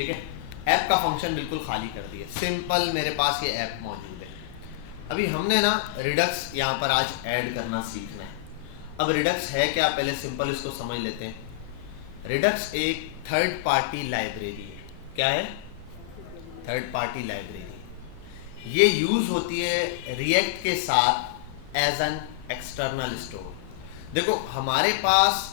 ठीक है, ऐप का फंक्शन बिल्कुल खाली कर दिया, सिंपल मेरे पास ये ऐप मौजूद है। अभी हमने ना रिडक्स यहाँ पर आज ऐड करना सीखना है। अब रिडक्स है क्या, पहले सिंपल इसको समझ लेते हैं। रिडक्स एक थर्ड पार्टी लाइब्रेरी है। क्या है? Third party library. ये यूज होती है रिएक्ट के साथ एज एन एक्सटर्नल स्टोर। देखो हमारे पास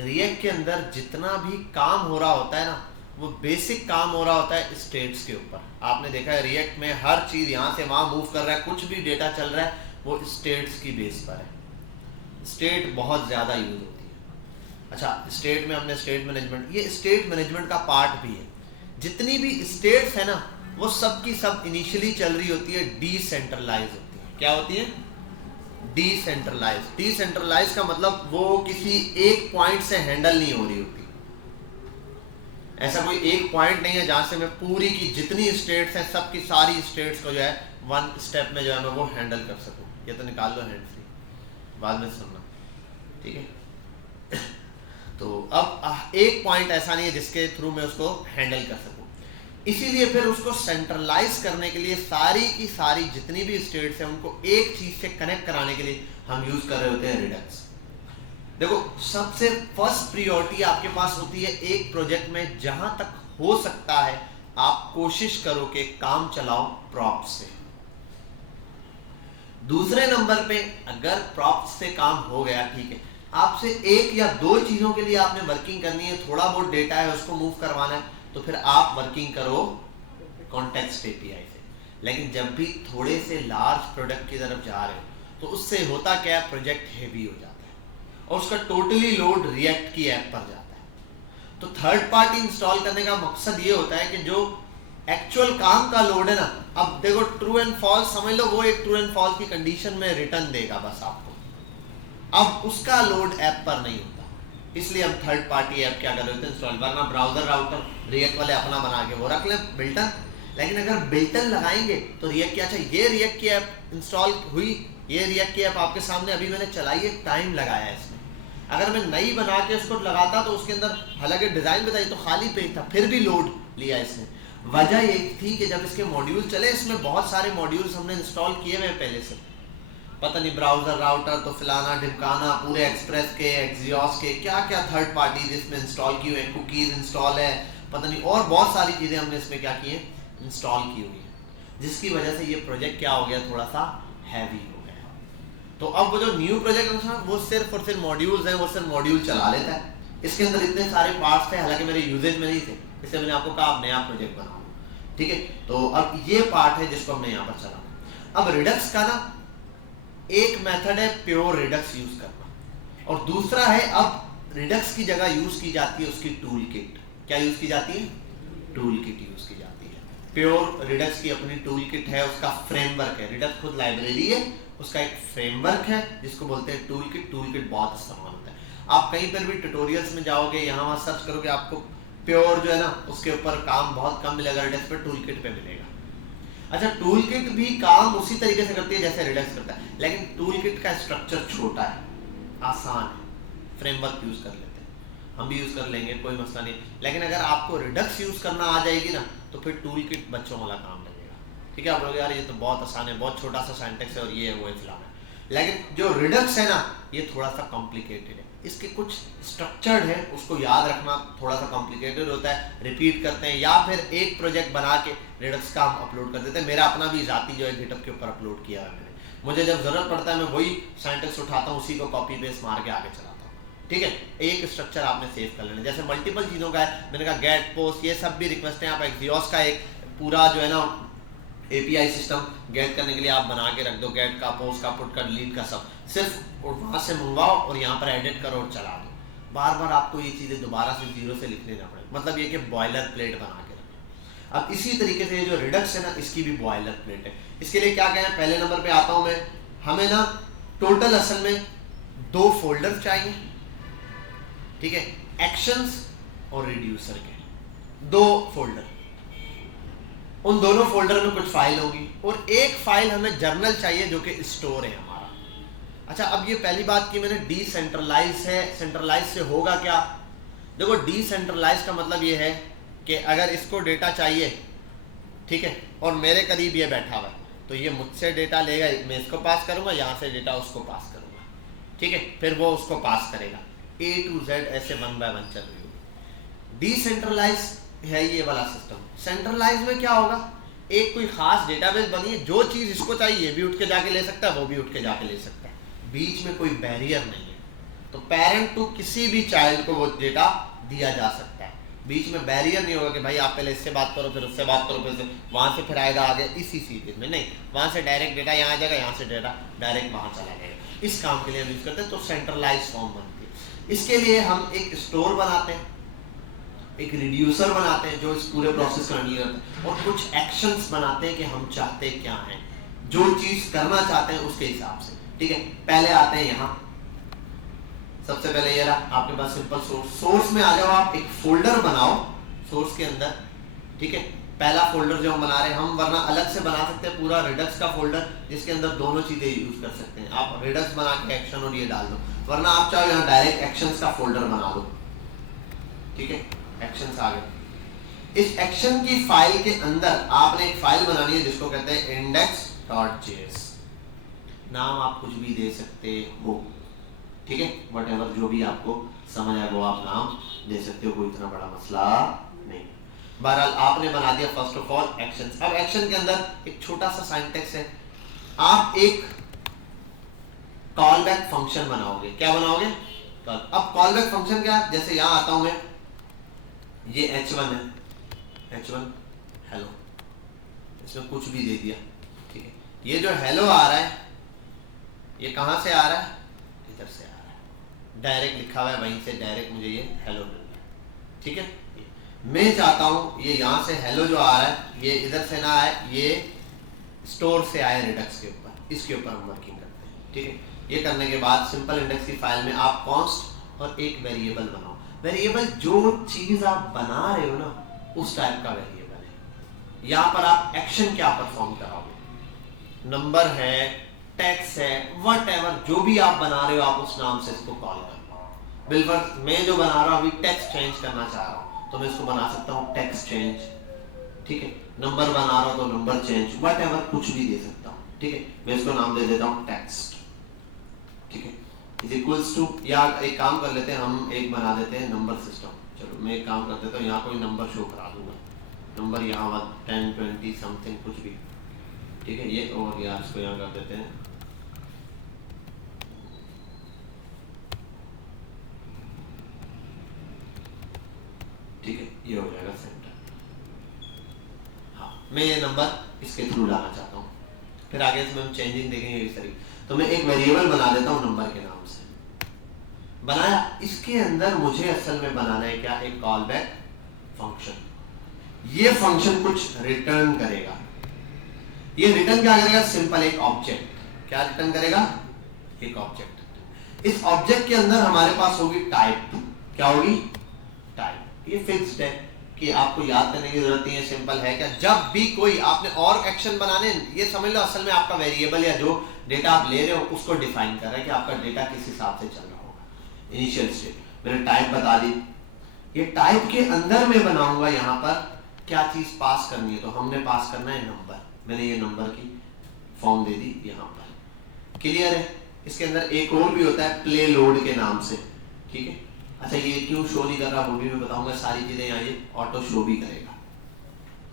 रिएक्ट के अंदर जितना भी काम हो रहा होता है ना, वो बेसिक काम हो रहा होता है स्टेट्स के ऊपर। आपने देखा है रिएक्ट में हर चीज यहाँ से वहाँ मूव कर रहा है, कुछ भी डेटा चल रहा है वो स्टेट्स की बेस पर है। स्टेट बहुत ज़्यादा यूज होती है। अच्छा, स्टेट में हमने स्टेट मैनेजमेंट, ये स्टेट मैनेजमेंट का पार्ट भी है। जितनी भी स्टेट्स है ना, वो सब की सब इनिशियली चल रही होती है डिसेंट्रलाइज होती है। क्या होती है? डिसेंट्रलाइज। डिसेंट्रलाइज का मतलब वो किसी एक पॉइंट से हैंडल नहीं हो रही होती। ऐसा कोई एक पॉइंट नहीं है जहां से मैं पूरी की जितनी स्टेट्स हैं सब की सारी स्टेट्स को जो है वन स्टेप में जो है मैं वो हैंडल कर सकूं। ये तो निकाल लो हैंड फ्री, बाद में सुनना, ठीक है। तो अब एक पॉइंट ऐसा नहीं है जिसके थ्रू मैं उसको हैंडल कर सकूं। इसीलिए फिर उसको सेंट्रलाइज करने के लिए सारी की सारी जितनी भी स्टेट्स हैं उनको एक चीज से कनेक्ट कराने के लिए हम यूज कर रहे होते हैं रिडक्स। देखो सबसे फर्स्ट प्रियोरिटी आपके पास होती है एक प्रोजेक्ट में, जहां तक हो सकता है आप कोशिश करो कि काम चलाओ प्रॉप्स से। दूसरे नंबर पे अगर प्रॉप्स से काम हो गया, ठीक है, आपसे एक या दो चीजों के लिए आपने वर्किंग करनी है, थोड़ा बहुत डेटा है उसको मूव करवाना है, तो फिर आप वर्किंग करो कॉन्टेक्स्ट एपीआई से। लेकिन जब भी थोड़े से लार्ज प्रोडक्ट की तरफ जा रहे हो तो उससे होता क्या है, प्रोजेक्ट हेवी हो जाता है और उसका टोटली लोड रिएक्ट की ऐप पर जाता है। तो थर्ड पार्टी इंस्टॉल करने का मकसद ये होता है कि जो एक्चुअल काम का लोड है ना, अब देखो ट्रू एंड फॉल्स समझ लो, वो एक ट्रू एंड फॉल्स की कंडीशन में रिटर्न देगा बस आपको। अब उसका लोड ऐप पर नहीं होता, इसलिए हम थर्ड पार्टी ऐप क्या कर रहे होते हैं, इंस्टॉल। वरना ब्राउजर राउटर रिएक्ट वाले अपना बना के वो रख ले बिल्टन। लेकिन अगर बिल्टन लगाएंगे तो रिएक्ट की, अच्छा ये रिएक्ट की ऐप इंस्टॉल हुई, ये रिएक्ट की ऐप आपके सामने अभी मैंने चलाई है, टाइम लगाया है इसमें। अगर मैं नई बना के उसको लगाता तो उसके अंदर हालांकि डिजाइन बताई तो खाली पेज था, फिर भी लोड लिया इसने। वजह ये थी कि जब इसके मॉड्यूल चले, इसमें बहुत सारे मॉड्यूल्स हमने इंस्टॉल किए हुए पहले से, पता नहीं ब्राउजर राउटर तो फलाना ढिमकाना, पूरे एक्सप्रेस के, एक्सियोस के, क्या क्या थर्ड पार्टी इसमें इंस्टॉल की हुई है, कुकीज इंस्टॉल है, पता नहीं और बहुत सारी चीजें हमने इसमें क्या की है, इंस्टॉल की हुई है, जिसकी वजह से ये प्रोजेक्ट क्या हो गया, थोड़ा सा हैवी हो गया। तो अब वो जो न्यू प्रोजेक्ट है वो सिर्फ और सिर्फ मॉड्यूल्स हैं, वो सिर्फ मॉड्यूल चला लेता है। इसके अंदर इतने सारे पार्ट्स थे, हालांकि मेरे यूजेज में नहीं थे, इसलिए मैंने आपको कहा अब नया प्रोजेक्ट बनाओ, ठीक है। तो अब ये पार्ट है जिसको हमने यहाँ पर चलाना। अब रिडक्स का ना एक मेथड है प्योर रिडक्स यूज करना, और दूसरा है अब रिडक्स की जगह यूज की जाती है उसकी टूल किट। क्या यूज की जाती है? टूल किट यूज की जाती है। प्योर रिडक्स की अपनी टूल किट है, उसका फ्रेमवर्क है। रिडक्स खुद लाइब्रेरी है, उसका एक फ्रेमवर्क है जिसको बोलते हैं टूल किट। टूल किट बहुत इस्तेमाल होता है, आप कहीं पर भी ट्यूटोरियल्स में जाओगे, यहाँ वहाँ सर्च करोगे, आपको प्योर जो है ना उसके ऊपर काम बहुत कम मिलेगा, रिडक्स पे टूल किट पे मिलेगा। अच्छा, टूल किट भी काम उसी तरीके से करती है जैसे रिडक्स करता है, लेकिन टूल किट का स्ट्रक्चर छोटा है, आसान है, फ्रेमवर्क यूज कर लेते हैं, हम भी यूज कर लेंगे, कोई मसला नहीं। लेकिन अगर आपको रिडक्स यूज करना आ जाएगी ना तो फिर टूल किट बच्चों वाला काम लगेगा, ठीक है। आप लोग यार ये तो बहुत आसान है, बहुत छोटा सा सिंटैक्स है और ये है वो है फिलहाल है। लेकिन जो रिडक्स है ना ये थोड़ा सा कॉम्प्लिकेटेड है, इसके कुछ स्ट्रक्चर्ड है, उसको याद रखना थोड़ा सा कॉम्प्लिकेटेड होता है। रिपीट करते हैं या फिर एक प्रोजेक्ट बना के रिडक्स का हम अपलोड कर देते हैं। मेरा अपना भी जाती जो है गिटहब के ऊपर अपलोड किया है मैंने, मुझे जब जरूरत पड़ता है मैं वही सिंटैक्स उठाता हूँ, उसी को कॉपी पेस्ट मार के आगे चलाता हूँ, ठीक है। एक स्ट्रक्चर आपने सेव कर लेना, जैसे मल्टीपल चीज़ों का है, मैंने कहा गेट पोस्ट ये सब भी रिक्वेस्ट है। आप एक्सियोस का एक पूरा जो है ना एपीआई सिस्टम गेट करने के लिए आप बना के रख दो, गेट का, पोस्ट का, पुट का, डिलीट का, सब सिर्फ वहाँ से मंगवाओ और यहाँ पर एडिट करो और चला दो। बार बार आपको ये चीज़ें दोबारा से जीरो से लिखने ना पड़े, मतलब ये कि बॉयलर प्लेट बना के रखें। अब इसी तरीके से जो रिडक्स है ना इसकी भी बॉयलर प्लेट है। इसके लिए क्या कहें, पहले नंबर पे आता हूँ मैं, हमें ना टोटल असल में 2 फोल्डर चाहिए, ठीक है, एक्शंस और रिड्यूसर के 2 फोल्डर। उन दोनों फोल्डर में कुछ फाइल होगी और एक फाइल हमें जर्नल चाहिए जो कि स्टोर है हमारा। अच्छा, अब ये पहली बात की मैंने डिसेंट्रलाइज है, सेंट्रलाइज से होगा क्या? देखो डिसेंट्रलाइज का मतलब ये है कि अगर इसको डेटा चाहिए, ठीक है, और मेरे करीब ये बैठा हुआ है, तो ये मुझसे डेटा लेगा, मैं इसको पास करूंगा, यहाँ से डेटा उसको पास करूंगा, ठीक है, फिर वो उसको पास करेगा, A to Z ऐसे 1 by 1 चल रही होगी। डिसेंट्रलाइज है ये वाला सिस्टम। सेंट्रलाइज में क्या होगा, एक कोई खास डेटाबेस बनी है, जो चीज इसको चाहिए ये भी उठ के जाके ले सकता है, वो भी उठ के जाके ले सकता है, बीच में कोई बैरियर नहीं है। तो पेरेंट टू किसी भी चाइल्ड को वो डेटा दिया जा सकता है, बीच में बैरियर नहीं होगा कि भाई आप पहले इससे बात करो, फिर उससे बात करो, फिर वहां से फिर आएगा आगे इसी सीरीज में, नहीं, वहां से डायरेक्ट डेटा यहाँ आ जाएगा, यहाँ से डेटा डायरेक्ट वहां चला जाएगा। इस काम के लिए हम यूज करते हैं, तो सेंट्रलाइज फॉर्म बनती है। इसके लिए हम एक स्टोर बनाते हैं, एक रिड्यूसर बनाते हैं जो इस पूरे प्रोसेस को हैंडल करते हैं, और कुछ एक्शंस बनाते हैं कि हम चाहते क्या हैं, जो चीज करना चाहते हैं उसके हिसाब से, ठीक है। पहले आते हैं यहाँ, सबसे पहले ये रहा आपके पास सिंपल सोर्स। सोर्स में आ जाओ, आप एक फोल्डर बनाओ सोर्स के अंदर, ठीक है। पहला फोल्डर जो हम बना रहे हैं, हम वरना अलग से बना सकते हैं पूरा रिडक्स का फोल्डर, जिसके अंदर दोनों चीजें यूज कर सकते हैं। आप रिडक्स बना के एक्शन और ये डाल दो, वरना आप चाहो यहाँ डायरेक्ट एक्शंस का फोल्डर बना दो, ठीक है। एक्शंस आ गए। इस एक्शन की फाइल के अंदर आपने एक फाइल बनानी है जिसको कहते हैं index.js। नाम आप कुछ भी दे सकते हो, ठीक है, व्हाटएवर जो भी आपको समझ आए वो आप नाम दे सकते हो, कोई इतना बड़ा मसला नहीं। बहरहाल आपने बना दिया फर्स्ट ऑफ ऑल एक्शंस। अब एक्शन के अंदर एक छोटा सा सिंटैक्स है, आप एक कॉल बैक फंक्शन बनाओगे। क्या बनाओगे? अब कॉल बैक फंक्शन क्या, जैसे यहां आता हूं मैं, ये h1 है, h1 हेलो, इसमें कुछ भी दे दिया, ठीक है। ये जो हेलो आ रहा है ये कहां से आ रहा है? इधर से आ रहा है, डायरेक्ट लिखा हुआ है वहीं से डायरेक्ट मुझे ये हेलो मिल रहा है, ठीक है। मैं चाहता हूं ये यहां से हेलो जो आ रहा है ये इधर से ना आए, ये स्टोर से आए रिडक्स के ऊपर, इसके ऊपर हम वर्किंग करते हैं, ठीक है। ये करने के बाद सिंपल इंडेक्स की फाइल में आप कॉन्स्ट और एक वेरिएबल बनाओ। वेरिएबल जो चीज आप बना रहे हो ना उस टाइप का वेरिएबल है। यहाँ पर आप एक्शन क्या परफॉर्म कराओगे, नंबर है, टेक्स्ट है, व्हाटएवर जो भी आप बना रहे हो आप उस नाम से इसको कॉल करो। बिल्कुल मैं जो बना रहा हूँ अभी टेक्स्ट चेंज करना चाह रहा हूँ तो मैं इसको बना सकता हूँ टेक्स्ट चेंज, ठीक है। नंबर बना रहा हूँ तो नंबर चेंज, व्हाटएवर कुछ भी दे सकता हूँ, ठीक है। मैं इसको नाम दे देता हूँ टेक्स्ट, ठीक है, इज इक्वल्स टू, या एक काम कर लेते हैं हम, एक बना देते हैं नंबर सिस्टम। चलो मैं एक काम कर देता हूँ, यहाँ कोई नंबर शो करा दूंगा, नंबर यहाँ 10 20 समथिंग कुछ भी, ठीक है। ये और यार इसको यहाँ कर देते हैं, ठीक है, ये हो जाएगा सेंटर। हाँ मैं ये नंबर इसके थ्रू लाना चाहता हूँ, फिर आगे इसमें हम चेंजिंग देखेंगे इस तरीके। तो मैं एक वेरिएबल बना देता हूँ नंबर के नाम से, बनाया। इसके अंदर मुझे असल में बनाना है क्या, एक कॉल बैक फंक्शन। ये फंक्शन कुछ रिटर्न करेगा। ये रिटर्न क्या करेगा? सिंपल एक ऑब्जेक्ट। क्या रिटर्न करेगा? एक ऑब्जेक्ट। इस ऑब्जेक्ट के अंदर हमारे पास होगी टाइप। क्या होगी? टाइप। ये फिक्स्ड है कि आपको याद करने की जरूरत नहीं है, सिंपल है। क्या जब भी कोई आपने और एक्शन बनाने, ये समझ लो असल में आपका वेरिएबल या जो डेटा आप ले रहे हो उसको डिफाइन कर रहा है कि आपका डेटा किस हिसाब से चल रहा होगा। इनिशियल स्टेट मैंने टाइप बता दी, ये टाइप के अंदर मैं बनाऊंगा यहाँ पर क्या चीज पास करनी है, तो हमने पास करना है नंबर। मैंने ये नंबर की फॉर्म दे दी यहाँ पर, क्लियर है। इसके अंदर एक और भी होता है प्ले लोड के नाम से, ठीक है। अच्छा ये क्यों शो नहीं कर रहा वो भी मैं बताऊंगा, सारी चीजें यहाँ ये ऑटो शो भी करेगा।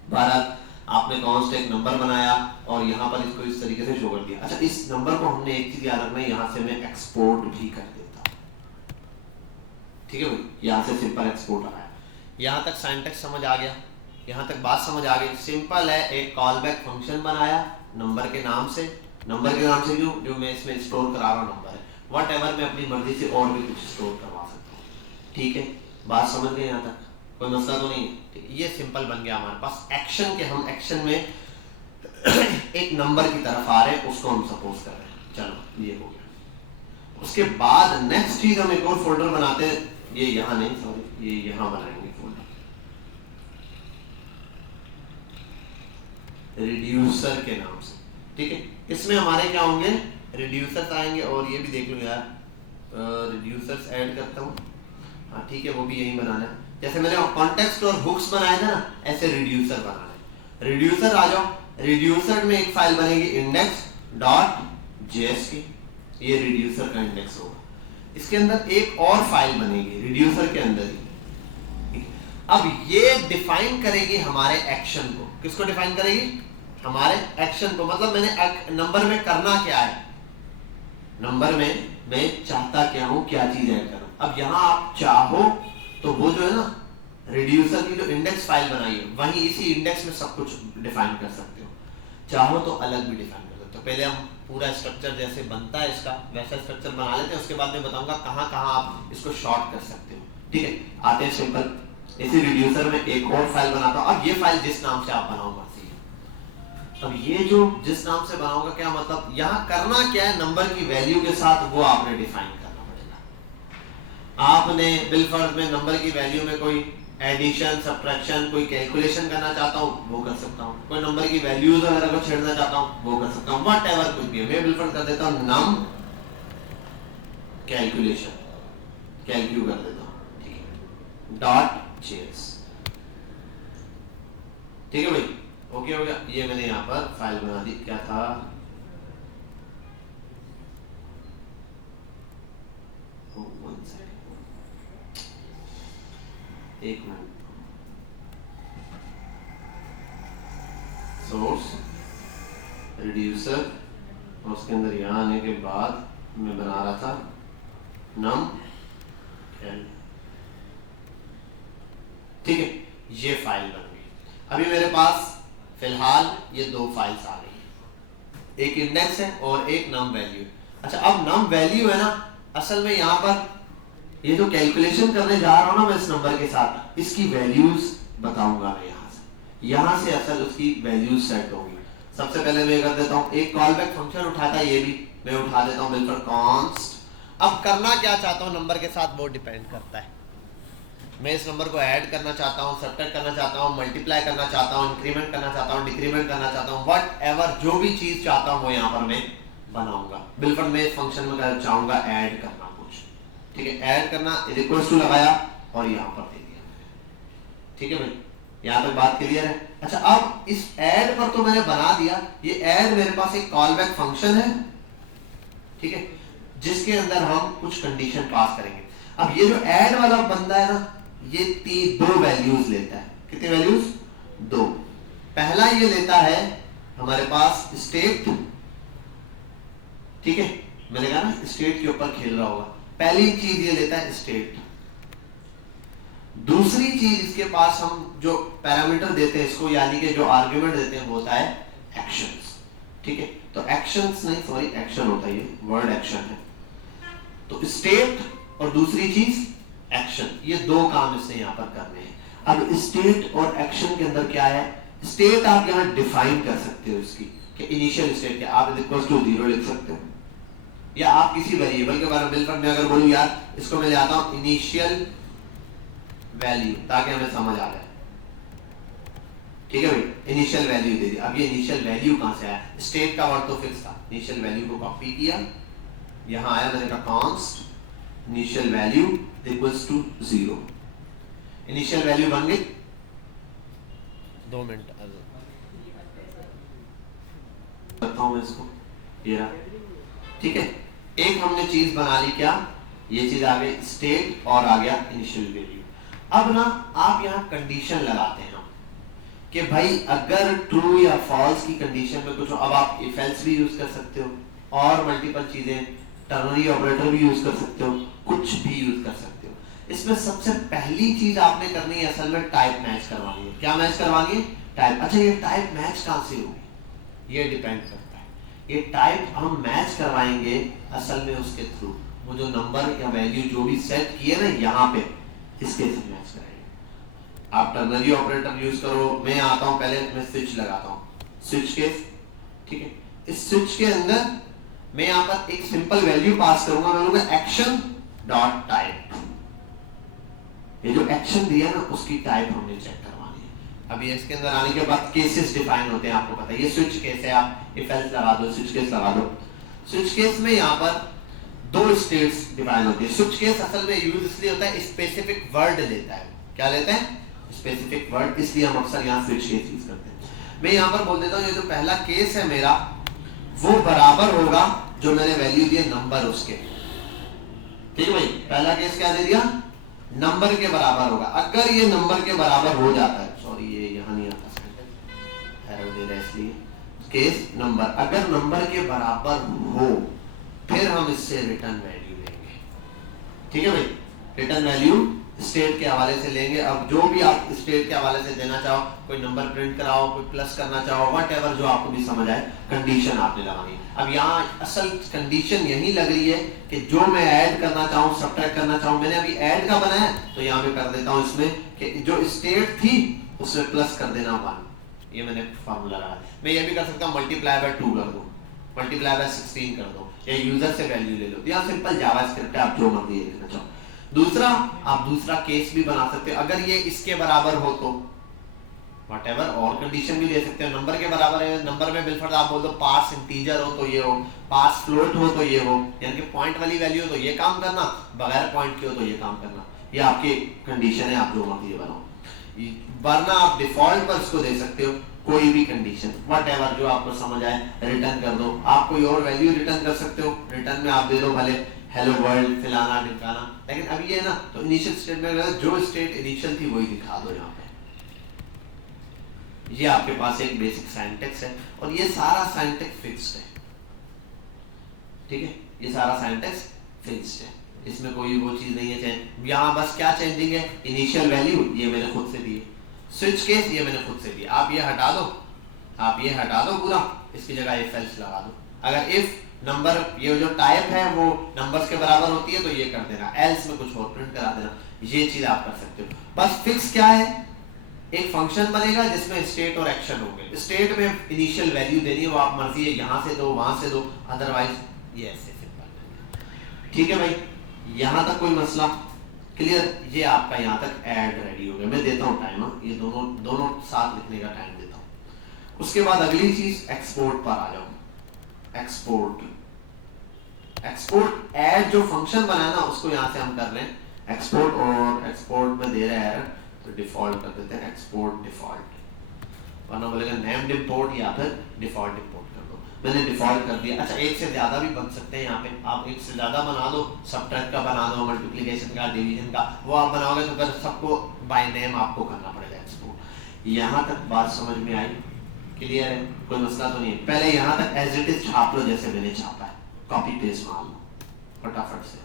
बहरहाल आपने कॉन्स्ट एक नंबर बनाया और यहाँ पर इसको इस तरीके से शो कर दिया। अच्छा इस नंबर को हमने एक चीज याद रखना है, यहाँ से मैं एक्सपोर्ट भी कर देता, ठीक है भाई। यहाँ से सिंपल एक्सपोर्ट आ रहा है। यहाँ तक सिंटैक्स समझ आ गया, यहाँ तक बात समझ आ गई। सिंपल है, एक कॉल बैक फंक्शन बनाया नंबर के नाम से। नंबर के नाम से क्यों? जो मैं इसमें स्टोर करा रहा हूँ नंबर है, व्हाटएवर मैं अपनी मर्जी से और भी कुछ स्टोर करवा सकता हूँ, ठीक है। बात समझ गए यहाँ तक? कोई मसला तो नहीं है। ये सिंपल बन गया हमारे पास एक्शन के। हम एक्शन में एक नंबर की तरफ आ रहे हैं, उसको हम सपोज कर रहे हैं। चलो ये हो गया। उसके बाद नेक्स्ट चीज हम एक और फोल्डर बनाते हैं, ये यहाँ नहीं सॉरी, ये यहाँ बनाएंगे फोल्डर रिड्यूसर के नाम से, ठीक है। इसमें हमारे क्या होंगे? रिड्यूसर्स आएंगे। और ये भी देख लो यार, रिड्यूसर्स ऐड करता हूँ, हाँ ठीक है, वो भी यही बनाना है। जैसे मैंने कॉन्टेक्स्ट और हुक्स बनाए थे ना, ऐसे रिड्यूसर बनाना है। रिड्यूसर आ जाओ, रिड्यूसर में एक फाइल बनेगी इंडेक्स डॉट जेएस की, ये रिड्यूसर का इंडेक्स होगा। इसके अंदर एक और फाइल बनेगी रिड्यूसर के अंदर ही। अब ये डिफाइन करेगी हमारे एक्शन को। किसको डिफाइन करेगी? हमारे एक्शन को। मतलब मैंने नंबर में करना क्या है, नंबर में मैं चाहता क्या हूं, क्या चीज ऐड करूं। अब यहां आप चाहो तो वो जो है ना रिड्यूसर की जो इंडेक्स फाइल बनाई है, वहीं इसी इंडेक्स में सब कुछ डिफाइन कर सकते हो। चाहो तो अलग भी डिफाइन कर सकते हो। पहले हम पूरा स्ट्रक्चर जैसे बनता है इसका वैसा स्ट्रक्चर बना लेते हैं, उसके बाद मैं बताऊंगा कहां कहां आप इसको शॉर्ट कर सकते हो। ठीक है, आते हैं सिंपल। इसी रिड्यूसर में एक और फाइल बनाता हूं। अब ये फाइल जिस नाम से आप बनाओ मर्जी है। अब ये जो जिस नाम से बनाओगे क्या मतलब, यहां करना क्या है, नंबर की वैल्यू के साथ वो आपने डिफाइन करना पड़ेगा। आपने बिलफर्ज में नंबर की वैल्यू में कोई एडिशन, सब्ट्रैक्शन, कोई कैलकुलेशन करना चाहता हूं वो कर सकता हूं, कोई नंबर की वैल्यूज वगैरह को छेड़ना चाहता हूं वो कर सकता हूं, व्हाटएवर कुछ भी है। मैं बिलफर्ज कर देता हूं नम कैलकुलेशन, कैलक्यू कर देता हूं, ठीक है, डॉट जेएस। ठीक है भाई, ओके हो गया। ये मैंने यहां पर फाइल बना दी। क्या था, एक मिनट, सोर्स रिड्यूसर, और उसके अंदर यहां आने के बाद मैं बना रहा था नम एल। ठीक है, ये फाइल बन गई। अभी मेरे पास फिलहाल ये दो फाइल्स आ गई है, एक इंडेक्स है और एक नम वैल्यू। अच्छा, अब नम वैल्यू है ना, असल में यहां पर ये जो कैलकुलेशन करने जा रहा हूं ना मैं इस नंबर के साथ, इसकी वैल्यूज बताऊंगा मैं यहां से असल उसकी वैल्यूज सेट होगी। सबसे पहले मैं कर देता हूं एक कॉल बैक फंक्शन उठाता है, ये भी मैं उठा देता हूं बिल्कुल कॉन्स्ट। अब करना क्या चाहता हूं नंबर के साथ वो डिपेंड करता है। मैं इस नंबर को ऐड करना चाहता हूं, सब्ट्रैक्ट करना चाहता हूं, मल्टीप्लाई करना चाहता हूं, इंक्रीमेंट करना चाहता हूं, डिक्रीमेंट करना चाहता हूं, व्हाटएवर जो भी चीज चाहता हूं वो यहां पर मैं बनाऊंगा। बिल्कुल मैं इस फंक्शन में कर चाहूंगा ऐड करना कुछ, ठीक है, ऐड करना इक्वल्स टू लगाया और यहां पर दे दिया। ठीक है भाई, यहां तक बात क्लियर है। अच्छा, अब इस ऐड पर तो मैंने बना दिया, ये ऐड मेरे पास एक कॉल बैक फंक्शन है, ठीक है, जिसके अंदर हम कुछ कंडीशन पास करेंगे। अब ये जो ऐड वाला बंदा है ना, ये दो वैल्यूज लेता है। कितनी वैल्यूज? दो। पहला ये लेता है हमारे पास स्टेट, ठीक है, मैंने कहा ना स्टेट के ऊपर खेल रहा होगा। पहली चीज ये लेता है स्टेट। दूसरी चीज इसके पास हम जो पैरामीटर देते हैं इसको, यानी कि जो आर्गुमेंट देते हैं वो होता है एक्शंस। ठीक है, तो एक्शंस नहीं, सॉरी एक्शन होता है, ये वर्ड एक्शन है। तो स्टेट और दूसरी चीज एक्शन, ये दो काम इसने यहां पर करने हैं। अब स्टेट और एक्शन के अंदर क्या है, स्टेट आप यहां डिफाइन कर सकते हो इसकी कि इनिशियल स्टेट क्या, आप इक्वल टू 0 लिख सकते हो, या आप किसी वेरिएबल के बारे में बिल्कुल मैं अगर बोलूं यार इसको मैं ले आता हूं इनिशियल वैल्यू, ताकि हमें समझ आ जाए। ठीक है भाई, इनिशियल वैल्यू दे दी। अब ये इनिशियल वैल्यू कहां से आया, स्टेट का वर्ड तो फिक्स था, इनिशियल वैल्यू को कॉपी किया, यहां आया, मैंने कहा const initial value equals to 0। Initial value बन गई। 2 मिनट करता हूं इसको, ये रहा। ठीक है, एक हमने चीज बना ली, क्या, ये चीज आ गई स्टेट और आ गया इनिशियल वैल्यू। अब ना आप यहां कंडीशन लगाते हैं कि भाई अगर ट्रू या फॉल्स की कंडीशन में कुछ हो, अब आप इफ एल्स भी यूज कर सकते हो और मल्टीपल चीजें, टर्नरी ऑपरेटर भी यूज कर सकते हो, कुछ भी यूज कर सकते हो। इसमें सबसे पहली चीज आपने करनी है असल में टाइप मैच करवानी है। क्या मैच करवानी है? टाइप। अच्छा, ये टाइप मैच कहां से होगी, ये डिपेंड करता है। ये टाइप हम मैच करवाएंगे असल में उसके थ्रू, वो जो नंबर या वैल्यू जो भी सेट किए ना यहाँ पे, इसके से मैच करेंगे। आप टर्नरी ऑपरेटर यूज करो, मैं आता हूं पहले मैं स्विच लगाता हूं, स्विच केस। ठीक है, इस स्विच के अंदर मैं यहां पर एक सिंपल वैल्यू पास करूंगा, मैं बोलूंगा एक्शन डॉट टाइप। ये जो एक्शन दिया ना उसकी टाइप हमने चेक करवानी है। अब ये इसके अंदर आने के बाद केसेस डिफाइन होते हैं, आपको पता है। ये स्विच केस है, आप इफ एल्स लगा दो, स्विच केस लगा दो। स्विच केस में यहां पर दो स्टेट्स डिफाइन होती है। स्विच केस असल में यूज इसलिए होता है, स्पेसिफिक वर्ड लेता है, क्या लेते हैं? स्पेसिफिक वर्ड, इसलिए हम अक्सर यहाँ स्विच केस यूज करते हैं। मैं यहाँ पर बोल देता हूँ ये जो पहला केस है मेरा वो बराबर होगा जो मैंने वैल्यू दिए नंबर उसके। ठीक है भाई, पहला केस क्या दे दिया? नंबर के बराबर होगा। अगर ये नंबर के बराबर हो जाता है, सॉरी ये यहाँ नहीं आता एरर दे रहा है, इसलिए केस नंबर, अगर नंबर के बराबर हो फिर हम इससे रिटर्न वैल्यू लेंगे। ठीक है भाई, रिटर्न वैल्यू स्टेट के हवाले से लेंगे। अब जो भी आप स्टेट के हवाले से देना चाहो, कोई नंबर प्रिंट कराओ, कोई प्लस करना चाहो, व्हाटएवर जो आपको भी समझ आए, कंडीशन आपने लगानी। अब यहाँ असल कंडीशन यही लग रही है कि जो मैं ऐड करना चाहूँ, सब्ट्रैक्ट करना चाहूँ, मैंने अभी ऐड का बनाया तो यहाँ पे कर देता हूँ इसमें कि जो स्टेट थी उसमें प्लस कर देना 1। ये मैंने फॉर्मूला लगाया। मैं ये भी कर सकता हूँ मल्टीप्लाई बाय 2 कर दो, मल्टीप्लाई बाय 16 कर दो, या यूजर से वैल्यू ले लो। यहाँ सिंपल जावास्क्रिप्ट है, आप जो मर्जी लिखना चाहो। दूसरा, आप दूसरा केस भी बना सकते हो, अगर ये इसके बराबर हो तो व्हाटएवर, और कंडीशन भी ले सकते हो। नंबर के बराबर है, नंबर में बिलफर्ज आप बोल दो पार्स इंटीजर हो तो ये हो, पार्स फ्लोट हो तो ये हो, यानी कि पॉइंट वाली वैल्यू हो तो ये काम करना, बगैर पॉइंट के हो तो ये काम करना। ये आपकी कंडीशन है, आप जो मर्जी बनाओ। वरना आप डिफॉल्ट पर इसको दे सकते हो, कोई भी कंडीशन व्हाटएवर जो आपको समझ आए रिटर्न कर दो। आप कोई और वैल्यू रिटर्न कर सकते हो, रिटर्न में आप दे दो भले हेलो वर्ल्ड फिलाना ढिमकाना, लेकिन अभी ये ना तो इनिशियल स्टेट में जो स्टेट इनिशियल थी वही दिखा दो यहाँ पे। ये आपके पास एक बेसिक सिंटैक्स है और ये सारा सिंटैक्स फिक्स्ड है। ठीक है, ये सारा सिंटैक्स फिक्स्ड है, इसमें कोई वो चीज नहीं है। यहाँ बस क्या चेंजिंग है, इनिशियल वैल्यू ये मैंने खुद से दी है, स्विच केस ये मैंने खुद से दिया। आप ये हटा दो, आप ये हटा दो पूरा, इसकी जगह इफ एल्स लगा दो। अगर इफ नंबर ये जो टाइप है वो नंबर्स के बराबर होती है तो ये कर देना, एल्स में कुछ और प्रिंट करा देना। ये चीज आप कर सकते हो। बस फिक्स क्या है, एक फंक्शन बनेगा जिसमें स्टेट और एक्शन होंगे। स्टेट में इनिशियल वैल्यू देनी है, वो आप मर्जी है यहाँ से दो वहां से दो, अदरवाइज ये ऐसे सिंपल। ठीक है भाई, यहाँ तक कोई मसला क्लियर? ये आपका यहाँ तक ऐड रेडी हो गया। मैं देता हूँ टाइम, ये दोनों साथ लिखने का टाइम देता हूँ। उसके बाद अगली चीज एक्सपोर्ट पर आ जाओ। एक्सपोर्ट ऐड जो फंक्शन बनाया ना उसको यहाँ से हम कर रहे हैं एक्सपोर्ट, और एक्सपोर्ट में दे रहे हैं तो डिफॉल्ट कर देते हैं एक्सपोर्ट डिफॉल्ट, वरना बोलेगा नेम्ड इंपोर्ट या फिर डिफॉल्ट इंपोर्ट कर दो। मैंने डिफॉल्ट कर दिया। अच्छा, एक से ज्यादा भी बन सकते हैं, यहाँ पे आप एक से ज्यादा बना दो, सबट्रैक्ट का बना दो, मल्टीप्लिकेशन का, डिवीजन का, वो आप बनाओगे तो फिर सबको बाय नेम आपको करना पड़ेगा एक्सपोर्ट। यहाँ तक बात समझ में आई? क्लियर है? कोई मसला तो नहीं है? पहले यहाँ तक एज इट इज छाप लो जैसे मैंने छापा है, कॉपी पेस्ट मार लो फटाफट से।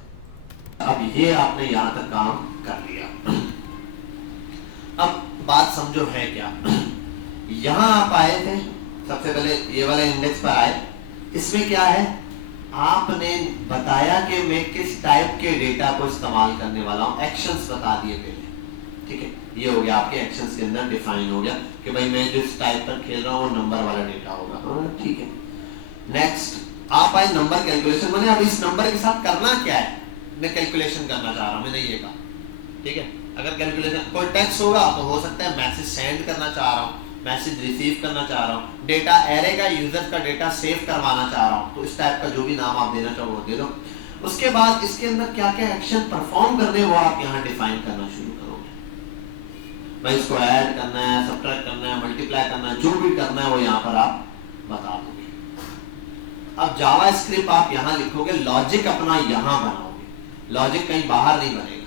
अब ये आपने यहाँ तक काम कर लिया। अब बात समझो है क्या। यहाँ आप आए थे, सबसे पहले ये वाले इंडेक्स पर आए। इसमें क्या है, आपने बताया कि मैं किस टाइप के डेटा को इस्तेमाल करने वाला हूँ, एक्शंस बता दिए पहले। ठीक है, ये हो गया आपके एक्शंस के अंदर डिफाइन हो गया कि भाई मैं जिस टाइप पर खेल रहा हूँ वो नंबर वाला डेटा होगा। ठीक है, नेक्स्ट आप आए नंबर कैलकुलेशन। मैंने अब इस नंबर के साथ करना क्या है, मैं कैलकुलेशन करना चाह रहा हूँ, मैंने ये कहा। ठीक है, अगर कैलकुलेशन कोई टेक्स्ट होगा तो हो सकता है मैसेज सेंड करना चाह रहा हूँ, मैसेज रिसीव करना चाह रहा हूँ, डेटा एरे का, यूजर का डेटा सेव करवाना चाह रहा हूँ, तो इस टाइप का जो भी नाम आप देना चाहो वो दे दो। उसके बाद इसके अंदर क्या क्या एक्शन परफॉर्म करने वो आप यहाँ डिफाइन करना शुरू करोगे। भाई इसको ऐड करना है, सब्ट्रैक्ट करना है, मल्टीप्लाई करना है, जो भी करना है वो यहाँ पर आप बता दोगे। अब जावा स्क्रिप्ट आप यहाँ लिखोगे, लॉजिक अपना यहाँ बनाओगे, लॉजिक कहीं बाहर नहीं बनेगा।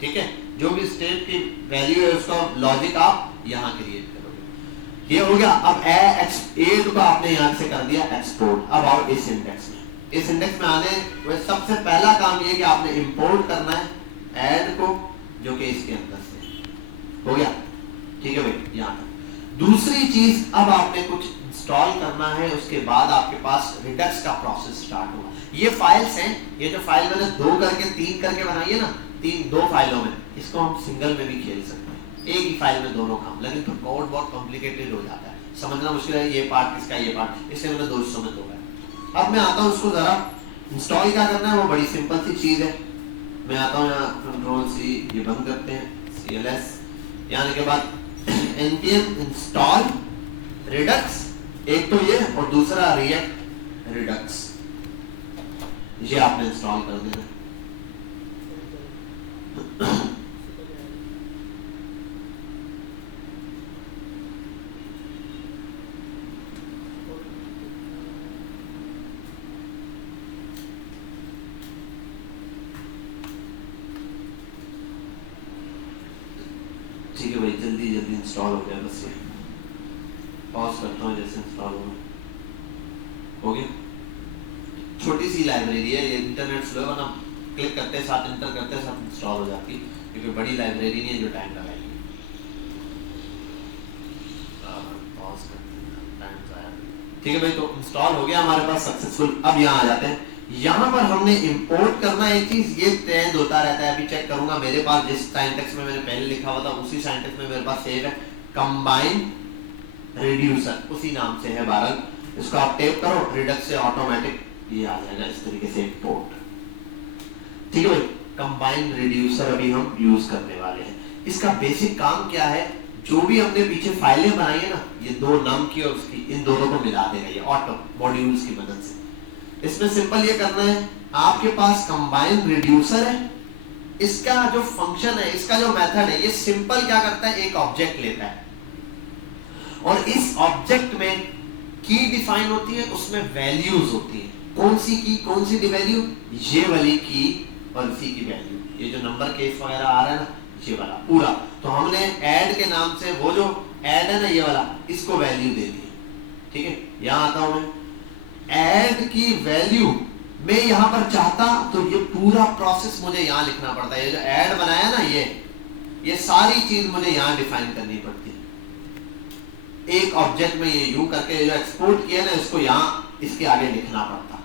ठीक है, जो भी स्टेट की वैल्यू है उसका लॉजिक आप यहाँ क्रिएट करोगे। ये हो गया। अब एड को आपने यहाँ से कर दिया एक्सपोर्ट। अब आओ इस इंडेक्स में। इस इंडेक्स में आने हुए सबसे पहला काम ये कि आपने इंपोर्ट करना है ऐड को, जो कि इसके अंदर से हो गया। ठीक है भाई, यहाँ तक। दूसरी चीज, अब आपने कुछ इंस्टॉल करना है, उसके बाद आपके पास रिडक्स का प्रोसेस स्टार्ट होगा। ये फाइल्स हैं, ये जो फाइल मैंने 2 करके 3 करके बनाई है ना, 2 फाइलों में, इसको हम सिंगल में भी खेल सकते हैं, एक ही फाइल में दोनों काम। लेकिन फिर कोड बहुत कॉम्प्लिकेटेड हो जाता है, समझना मुश्किल है, ये पार्ट किसका, ये पार्ट, इसलिए मैंने 2 हिस्सों में तोड़ा। अब मैं आता हूँ उसको जरा इंस्टॉल क्या करना है, वो बड़ी सिंपल सी चीज है। मैं आता हूँ यहाँ, Ctrl+C, ये बंद करते हैं, CLS, यहाँ आने के बाद npm इंस्टॉल रिडक्स, एक तो ये और दूसरा रिएक्ट रिडक्स, ये आपने इंस्टॉल कर देना। जल्दी जल्दी इंस्टॉल हो गया, बस ये पॉज करता हूँ जैसे इंस्टॉल हो गया। छोटी सी लाइब्रेरी है, ये इंटरनेट स्लो है ना, क्लिक करते साथ इंटर करते साथ इंस्टॉल हो जाती है, क्योंकि बड़ी लाइब्रेरी नहीं है जो टाइम लगाएगी। ठीक है भाई, तो इंस्टॉल हो गया हमारे पास सक्सेसफुल। अब यहाँ आ जाते हैं, यहाँ पर हमने इंपोर्ट करना एक चीज, ये चेंज होता रहता है। अभी चेक करूंगा मेरे पास जिस सिंटैक्स में मैंने पहले लिखा हुआ था उसी सिंटैक्स में मेरे पास सेव है, कंबाइन रिड्यूसर, उसी नाम से है 12। इसको आप टाइप करो, रिडक्स से ऑटोमेटिक ये आ जाएगा इस तरीके से इंपोर्ट। ठीक है भाई, कंबाइन रिड्यूसर अभी हम यूज करने वाले हैं। इसका बेसिक काम क्या है, जो भी हमने पीछे फाइलें बनाई है ना, ये दो नम की और उसकी, इन दोनों को मिला देगा ये ऑटो मॉड्यूल्स की मदद से। इसमें सिंपल ये करना है, आपके पास कंबाइन रिड्यूसर है, इसका जो फंक्शन है, इसका जो मेथड है, ये सिंपल क्या करता है, एक ऑब्जेक्ट लेता है और इस ऑब्जेक्ट में की डिफाइन होती है, उसमें वैल्यूज होती है। कौन सी की, कौन सी वैल्यू, ये वाली की और इसी की वैल्यू, ये जो नंबर केस वगैरह आ रहा है ना, ये वाला पूरा। तो हमने ऐड के नाम से वो जो ऐड है ना ये वाला, इसको वैल्यू दे दी। ठीक है, यहां आता हूं मैं, ऐड की वैल्यू मैं यहां पर चाहता तो ये पूरा प्रोसेस मुझे यहां लिखना पड़ता है। ये जो ऐड बनाया ना, ये सारी चीज मुझे यहां डिफाइन करनी पड़ती है। एक ऑब्जेक्ट में ये यूं करके जो एक्सपोर्ट किया ना, इसको यहां इसके आगे लिखना पड़ता।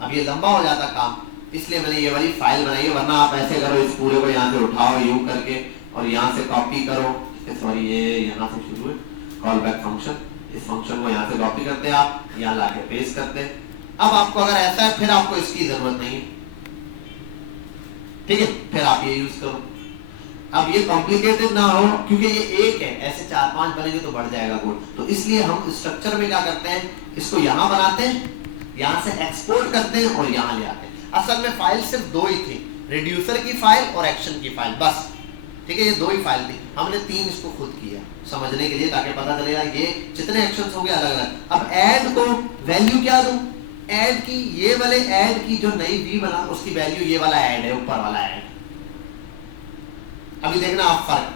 अब ये लंबा हो जाता काम, इसलिए मैंने ये वाली फाइल बनाई है। वरना आप ऐसे करो, इस पूरे को यहाँ से उठाओ यूं करके और यहाँ से कॉपी करो, सॉरी ये यहाँ से शुरू है, कॉल बैक फंक्शन, इस फंक्शन को यहाँ से कॉपी करते हैं, आप यहाँ लाके पेस्ट करते हैं। अब आपको अगर ऐसा है, फिर आपको इसकी जरूरत नहीं है। ठीक है, फिर आप ये यूज करो। अब ये कॉम्प्लिकेटेड ना हो, क्योंकि ये एक है, ऐसे 4-5 बनेंगे तो बढ़ जाएगा कोड। तो इसलिए हम स्ट्रक्चर में क्या करते हैं, इसको यहाँ बनाते हैं, यहाँ से एक्सपोर्ट करते हैं और यहाँ ले आते हैं। असल में फाइल सिर्फ दो ही थी, रिड्यूसर की फाइल और एक्शन की फाइल, बस। ठीक है, ये दो ही फाइल थी, हमने 3 इसको खुद किया समझने के लिए, ताकि पता चलेगा ये जितने एक्शंस होंगे अलग अलग। अब ऐड को वैल्यू क्या दूं, ऐड की, ये वाले ऐड की जो नई वी बना उसकी वैल्यू ये वाला ऐड है, ऊपर वाला ऐड। अभी देखना आप फर्क,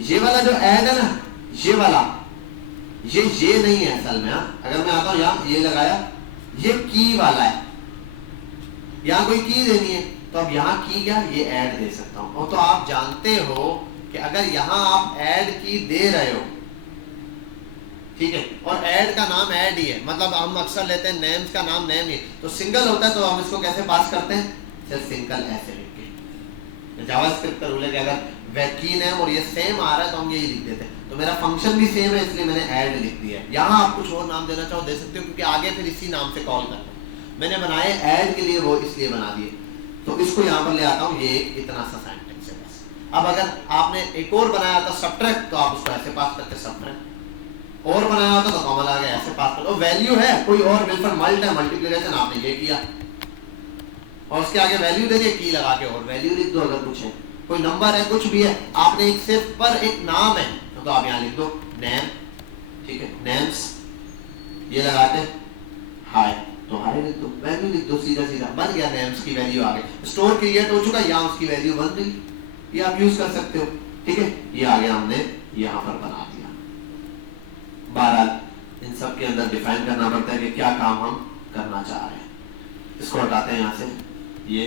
ये वाला जो ऐड है ना, ये वाला, ये नहीं है असल में। अगर मैं आता हूं यहाँ, ये लगाया, ये की वाला है, यहाँ कोई की देनी है, तो अब यहाँ की क्या, ये ऐड दे सकता हूं। और तो आप जानते हो कि अगर यहाँ आप ऐड की दे रहे हो, ठीक है, और ऐड का नाम ऐड ही है, मतलब हम अक्सर लेते हैं नेम्स का नाम नेम ही, तो सिंगल होता है, तो हम इसको कैसे पास करते हैं, सिर्फ सिंगल ऐसे लिख के। जावास्क्रिप्ट का रूल है कि अगर की नेम और ये सेम आ रहा है तो हम यही लिख देते हैं। तो मेरा फंक्शन भी सेम है, इसलिए मैंने ऐड लिख दिया है। यहाँ आप कुछ और नाम देना चाहो दे सकते हो, क्योंकि आगे फिर इसी नाम से कॉल करना है। मैंने बनाए ऐड के लिए, वो इसलिए बना दिए। तो इसको यहाँ पर ले आता हूँ, ये इतना सा सिंटैक्स है बस। अब अगर आपने एक और बनाया था सबट्रैक्ट, तो आप उसको ऐसे पास करते सबट्रैक्ट, और बनाया होता तो कॉमन आ गया, ऐसे पास करो। वैल्यू है कोई और, बिल्कुल मल्ट है, मल्टीप्लिकेशन आपने ये किया और उसके आगे वैल्यू दे दिए, की लगा के और वैल्यू लिख दो। अगर कुछ है, कोई नंबर है, कुछ भी है, आपने एक सिर्फ पर एक नाम है, तो आप यहाँ लिख दो नेम। ठीक है, नेम्स ये लगाते हैं, हाय, तो हाय लिख दो, वैल्यू लिख दो, सीधा सीधा बन गया, नेम्स की वैल्यू आ गई। स्टोर क्रिएट हो चुका, यहाँ उसकी वैल्यू बन गई, ये आप यूज कर सकते हो। ठीक है, ये आ गया, हमने यहाँ पर बना दिया। बहरहाल इन सब के अंदर डिफाइन करना पड़ता है कि क्या काम हम करना चाह रहे हैं। इसको हटाते हैं यहाँ से, ये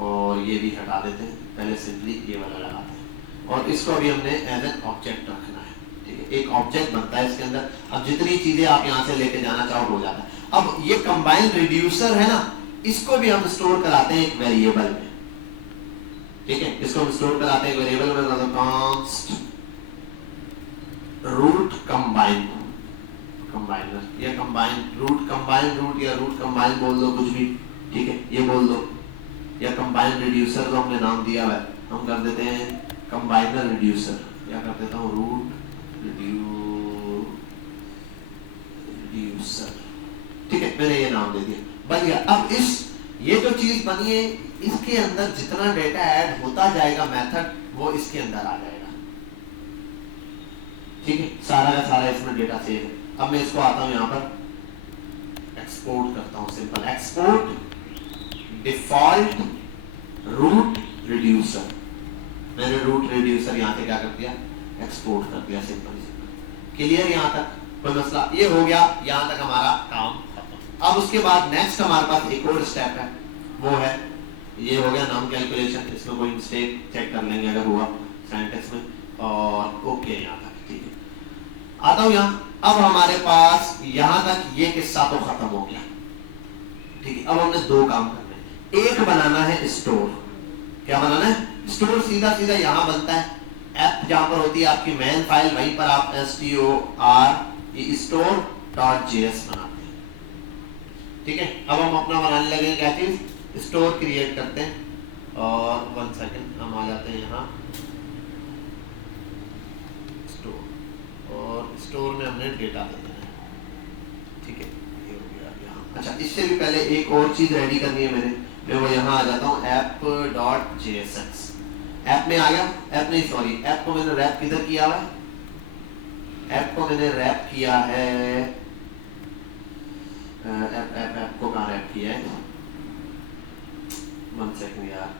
और ये भी हटा देते हैं, पहले सिंपली ये वाला लगाते हैं। और इसको अभी हमने एज एन ऑब्जेक्ट रखना है। ठीक है, एक ऑब्जेक्ट बनता है इसके अंदर। अब जितनी चीजें आप यहाँ से लेके जाना चाहो हो जाता है। अब ये कंबाइन रिड्यूसर है ना, इसको भी हम स्टोर कराते हैं एक वेरिएबल में। ठीक है, इसको हम स्टोर कराते हैं वेरिएबल में, कॉन्स्ट रूट कंबाइन, कंबाइनर या कंबाइन रूट या रूट कंबाइन बोल दो, कुछ भी। ठीक है, ये बोल दो, या कंबाइन रिड्यूसर तो हमने नाम दिया है, हम कर देते हैं कंबाइनर रिड्यूसर, या कर देता हूँ रूट रिड्यूसर। ठीक है, मैंने ये नाम दे दिया, बन गया। अब ये जो चीज बनी है, इसके अंदर जितना डेटा ऐड होता जाएगा मेथड, वो इसके अंदर आ जाएगा। ठीक है, सारा का सारा इसमें डेटा सेव है। अब मैं इसको आता हूं यहाँ पर, एक्सपोर्ट करता हूं, simple export default root reducer. मैंने रूट रिड्यूसर यहाँ से क्या कर दिया, एक्सपोर्ट कर दिया, सिंपल। क्लियर यहाँ तक, कोई मसला? ये हो गया, यहाँ तक हमारा काम खत्म। अब उसके बाद नेक्स्ट हमारे पास एक और स्टेप है, वो है ये हो गया नाम कैलकुलेशन। इसमें कोई मिस्टेक चेक कर लेंगे अगर हुआ सिंटैक्स में, और ओके यहाँ तक ठीक है। आता हूँ यहाँ, अब हमारे पास यहाँ तक ये किस्सा तो खत्म हो गया, ठीक है। अब हमने दो काम करने, एक बनाना है स्टोर। क्या बनाना है? स्टोर। सीधा सीधा यहाँ बनता है, ऐप जहां पर होती है आपकी मेन फाइल, वहीं पर आप store.js बनाते हैं, ठीक है। अब हम अपना बनाने लगे क्या चीज, स्टोर क्रिएट करते हैं, और 1 सेकेंड हम आ जाते हैं यहाँ स्टोर, और स्टोर में हमने डेटा दे देना है, ठीक है। ये हो गया यहाँ। अच्छा, इससे भी पहले एक और चीज रेडी करनी है मैं वो यहाँ आ जाता हूँ app.jsx। ऐप में आ गया, ऐप नहीं सॉरी, ऐप को मैंने रैप किधर किया हुआ है, ऐप को मैंने रैप किया है, ऐप को कहाँ रैप किया है, 1 सेकंड यार,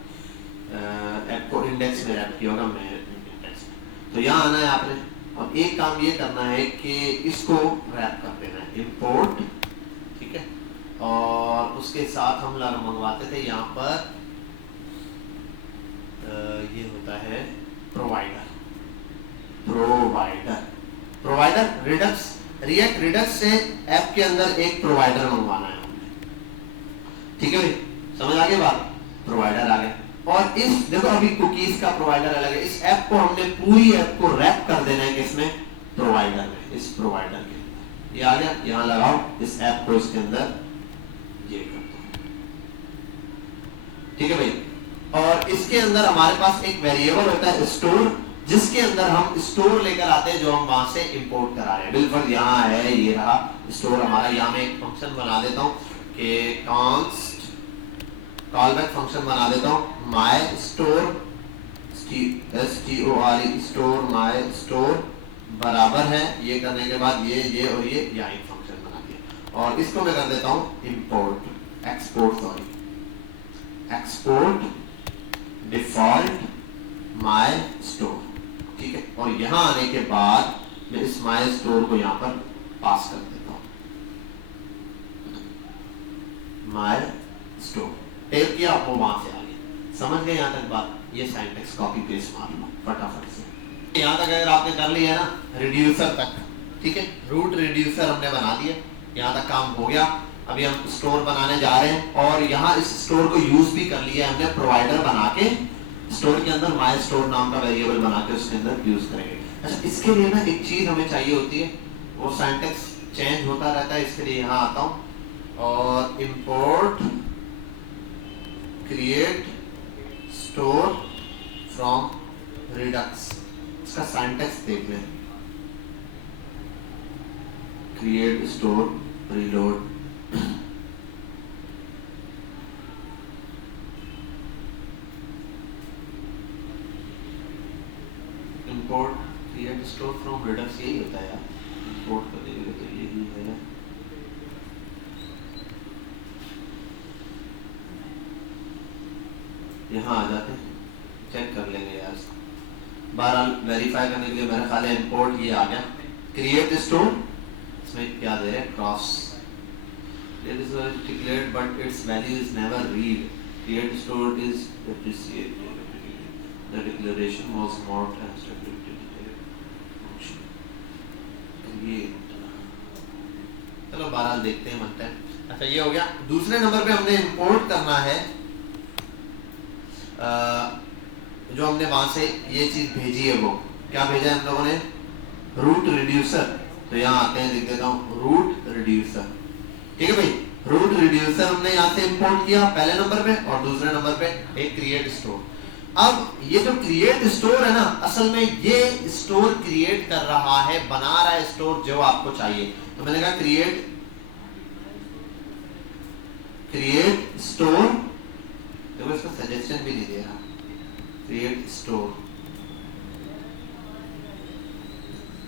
ऐप को इंडेक्स में रैप किया होगा, मैं इंडेक्स में। तो यहाँ आना है आपने, और एक काम ये करना है कि इसको रैप कर देना है, इंपोर्ट, ठीक है। और उसके साथ हम मंगवाते थे यहाँ पर ये होता है प्रोवाइडर, रिडक्स, रिएक्ट रिडक्स से ऐप के अंदर एक प्रोवाइडर मंगवाना है हमने, ठीक है भाई, समझ आ गई बात? प्रोवाइडर आ गया। और इस देखो अभी कुकीज का प्रोवाइडर अलग है, इस ऐप को हमने पूरी ऐप को रैप कर देना है किसमें, प्रोवाइडर में, इस प्रोवाइडर के अंदर। ये आ गया, यहाँ लगाओ इस ऐप को, इसके अंदर ये कर दो, ठीक है भाई। और इसके अंदर हमारे पास एक वेरिएबल होता है स्टोर, जिसके अंदर हम स्टोर लेकर आते हैं जो हम वहां से इंपोर्ट करा रहे हैं। बिल्कुल यहाँ है, ये रहा स्टोर हमारा। यहाँ मैं एक फंक्शन बना देता हूँ कि कॉन्स्ट कॉलबैक फंक्शन बना देता हूँ, my store store my store बराबर है, ये करने के बाद ये और ये यहाँ एक फंक्शन बना दिया, और इसको मैं कर देता हूँ import export default my store, ठीक है। और यहाँ आने के बाद मैं इस माय स्टोर को यहाँ पर पास कर देता हूँ, माय स्टोर टेप किया, वो वहां से आ गया। समझ गए यहाँ तक बात? ये सिंटैक्स कॉपी पेस्ट मार लो फटाफट से। यहाँ तक अगर आपने कर लिया ना, रिड्यूसर तक, ठीक है, रूट रिड्यूसर हमने बना दिया, यहाँ तक काम हो गया। अभी हम स्टोर बनाने जा रहे हैं, और यहाँ इस स्टोर को यूज भी कर लिया हमने, प्रोवाइडर बना के स्टोर के अंदर माय स्टोर नाम का वेरिएबल बना के उसके अंदर यूज करेंगे। अच्छा, इसके लिए ना एक चीज हमें चाहिए होती है, वो सिंटैक्स चेंज होता रहता है, इसके लिए यहाँ आता हूँ और import create store from Redux. इसका सिंटैक्स देख लें, create store reload, import create store from Redux, यही होता है यार, इंपोर्ट करने के लिए तो यही है। यहाँ आ जाते हैं, चेक कर लेंगे यार, बहरहाल वेरीफाई करने के लिए मेरा ख्याल है इंपोर्ट ये आ गया। क्रिएट स्टोर, इसमें क्या दे रहे हैं, cross, it is declared but its value is never read, create store is depreciated, the declaration was not as function create। चलो बहरहाल देखते हैं बनता है। अच्छा, ये हो गया। दूसरे नंबर पे हमने इंपोर्ट करना है जो हमने वहां से ये चीज भेजी है, वो क्या भेजा है हम लोगों ने, रूट रिड्यूसर। तो यहाँ आते हैं, लिख देता हूँ रूट रिड्यूसर, ठीक है भाई। रूट रिड्यूसर हमने यहाँ से इंपोर्ट किया पहले नंबर पे, और दूसरे नंबर पे एक क्रिएट स्टोर। अब ये जो क्रिएट स्टोर है ना, असल में ये स्टोर क्रिएट कर रहा है, बना रहा है स्टोर जो आपको चाहिए। तो मैंने कहा क्रिएट स्टोर, देखो इसका सजेशन भी नहीं दे रहा, क्रिएट स्टोर,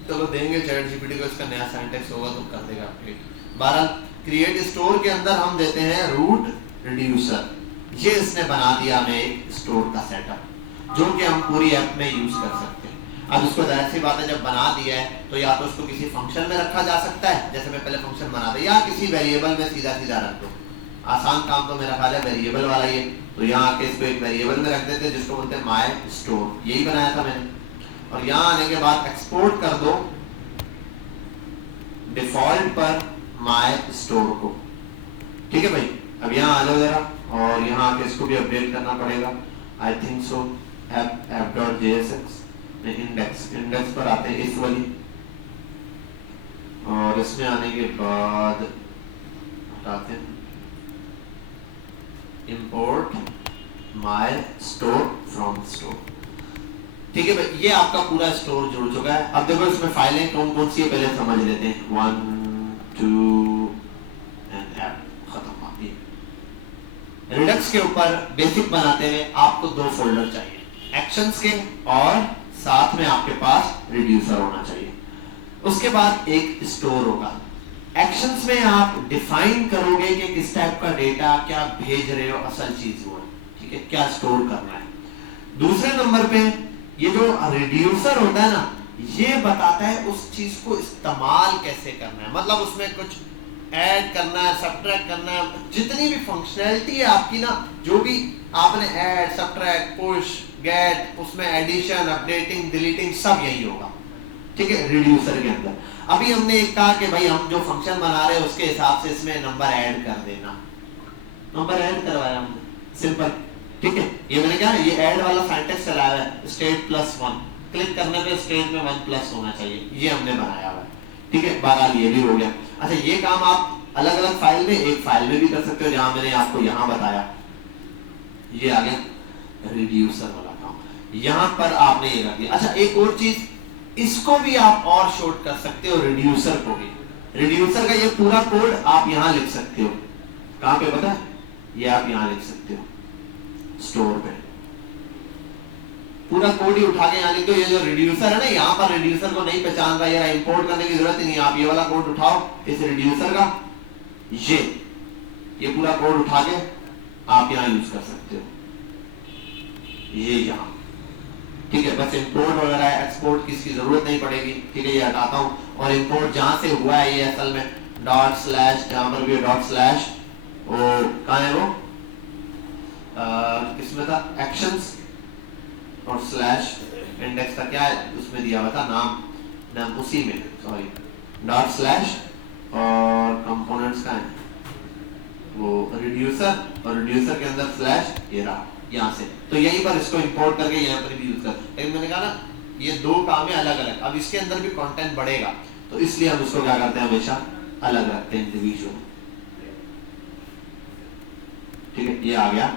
चलो देंगे चैट जीपीटी को, इसका नया सिंटैक्स होगा तो कर देगा अपडेट। बहरहाल क्रिएट स्टोर के अंदर हम देते हैं रूट रिड्यूसर, ये इसने बना दिया हमें एक स्टोर का सेटअप। जो कि हम पूरी ऐप में यूज कर सकते हैं। अब इसको जाहिर सी बात है जब बना दिया है तो या तो उसको किसी फंक्शन में रखा जा सकता है, जैसे मैं पहले फंक्शन बना दिया, या किसी वेरिएबल में सीधा सीधा रख दो। आसान काम तो मेरा ख्याल है वेरिएबल वाला ही है, तो यहाँ आके इसको एक वेरिएबल में रख देते हैं जिसको बोलते हैं माय स्टोर, यही बनाया था मैंने। और यहाँ आने के बाद एक्सपोर्ट कर दो डिफॉल्ट पर माय स्टोर को। ठीक है भाई, अब यहाँ आ जाओ जरा, और यहाँ आके इसको भी अपडेट करना पड़ेगा। आई थिंक सो app.jsx में इंडेक्स पर आते हैं इस वाली, और इसमें आने के बाद हटाते हैं import my store from store। ठीक है भाई, ये आपका पूरा स्टोर जुड़ चुका है। अब देखो इसमें फाइलें कौन कौन सी है पहले समझ लेते हैं। 1 2 एंड ऐप खत्म। रिडक्स के ऊपर बेसिक बनाते हुए आपको दो फोल्डर चाहिए, एक्शंस के, और साथ में आपके पास रिड्यूसर होना चाहिए। उसके बाद एक स्टोर होगा। एक्शंस में आप डिफाइन करोगे कि किस टाइप का डेटा क्या भेज रहे हो, असल चीज वो है, ठीक है, क्या स्टोर करना है। दूसरे नंबर पे ये जो रिड्यूसर होता है ना, ये बताता है उस चीज को इस्तेमाल कैसे करना है, मतलब उसमें कुछ ऐड करना है, सब्ट्रैक्ट करना है, जितनी भी फंक्शनैलिटी है आपकी ना, जो भी आपने ऐड, सब्ट्रैक्ट, पुश, गेट, उसमें एडिशन, अपडेटिंग, डिलीटिंग सब यही होगा। ठीक है, रिड्यूसर के अंदर अभी हमने एक कहा कि भाई हम जो फंक्शन बना रहे हैं उसके हिसाब से इसमें नंबर ऐड कर देना, नंबर ऐड करवाया हमने, सिंपल। ठीक है, ये मैंने क्या, ये ऐड वाला सिंटैक्स चलाया है, स्टेट +1, क्लिक करने पे स्टेट में 1+ होना चाहिए, ये हमने बनाया हुआ है। ठीक है, बहरहाल ये भी हो गया। अच्छा, ये काम आप अलग अलग फाइल में, एक फाइल में भी कर सकते हो, जहां मैंने आपको यहां बताया, ये आ गया रिड्यूसर वाला काम, यहां पर आपने ये रख दिया। अच्छा, एक और चीज, इसको भी आप और शॉर्ट कर सकते हो, रिड्यूसर को भी। रिड्यूसर का ये पूरा कोड आप यहां लिख सकते हो, कहां पे पता है, ये आप यहां लिख सकते हो स्टोर पे, पूरा कोड ही उठा के यहाँ लिख दो। ये जो रिड्यूसर है ना, यहाँ पर रिड्यूसर को नहीं पहचान रहा, यार इंपोर्ट करने की जरूरत ही नहीं, आप ये वाला कोड उठाओ इस रिड्यूसर का, ये पूरा कोड उठा के आप यहाँ यूज कर सकते हो, ये यहाँ। ठीक है, बस इंपोर्ट वगैरह एक्सपोर्ट की इसकी जरूरत नहीं पड़ेगी। ठीक है, ये हटाता हूँ, और इंपोर्ट जहां से हुआ है ये असल में ./ जहां पर भी ./ और कहाँ है वो, किसमें था, एक्शंस और स्लैश इंडेक्स का क्या है उसमें दिया हुआ था नाम उसी में, सॉरी, ./ और कंपोनेंट्स का है वो रिड्यूसर, और रिड्यूसर के अंदर स्लैश, ये रहा यहाँ से, तो यहीं पर इसको इंपोर्ट करके यहाँ पर भी यूज कर। लेकिन मैंने कहा ना, ये दो काम है अलग अलग, अब इसके अंदर भी कंटेंट बढ़ेगा, तो इसलिए हम इसको क्या करते हैं, हमेशा अलग रखते हैं, इंडिविजुअल। ठीक है, ये आ गया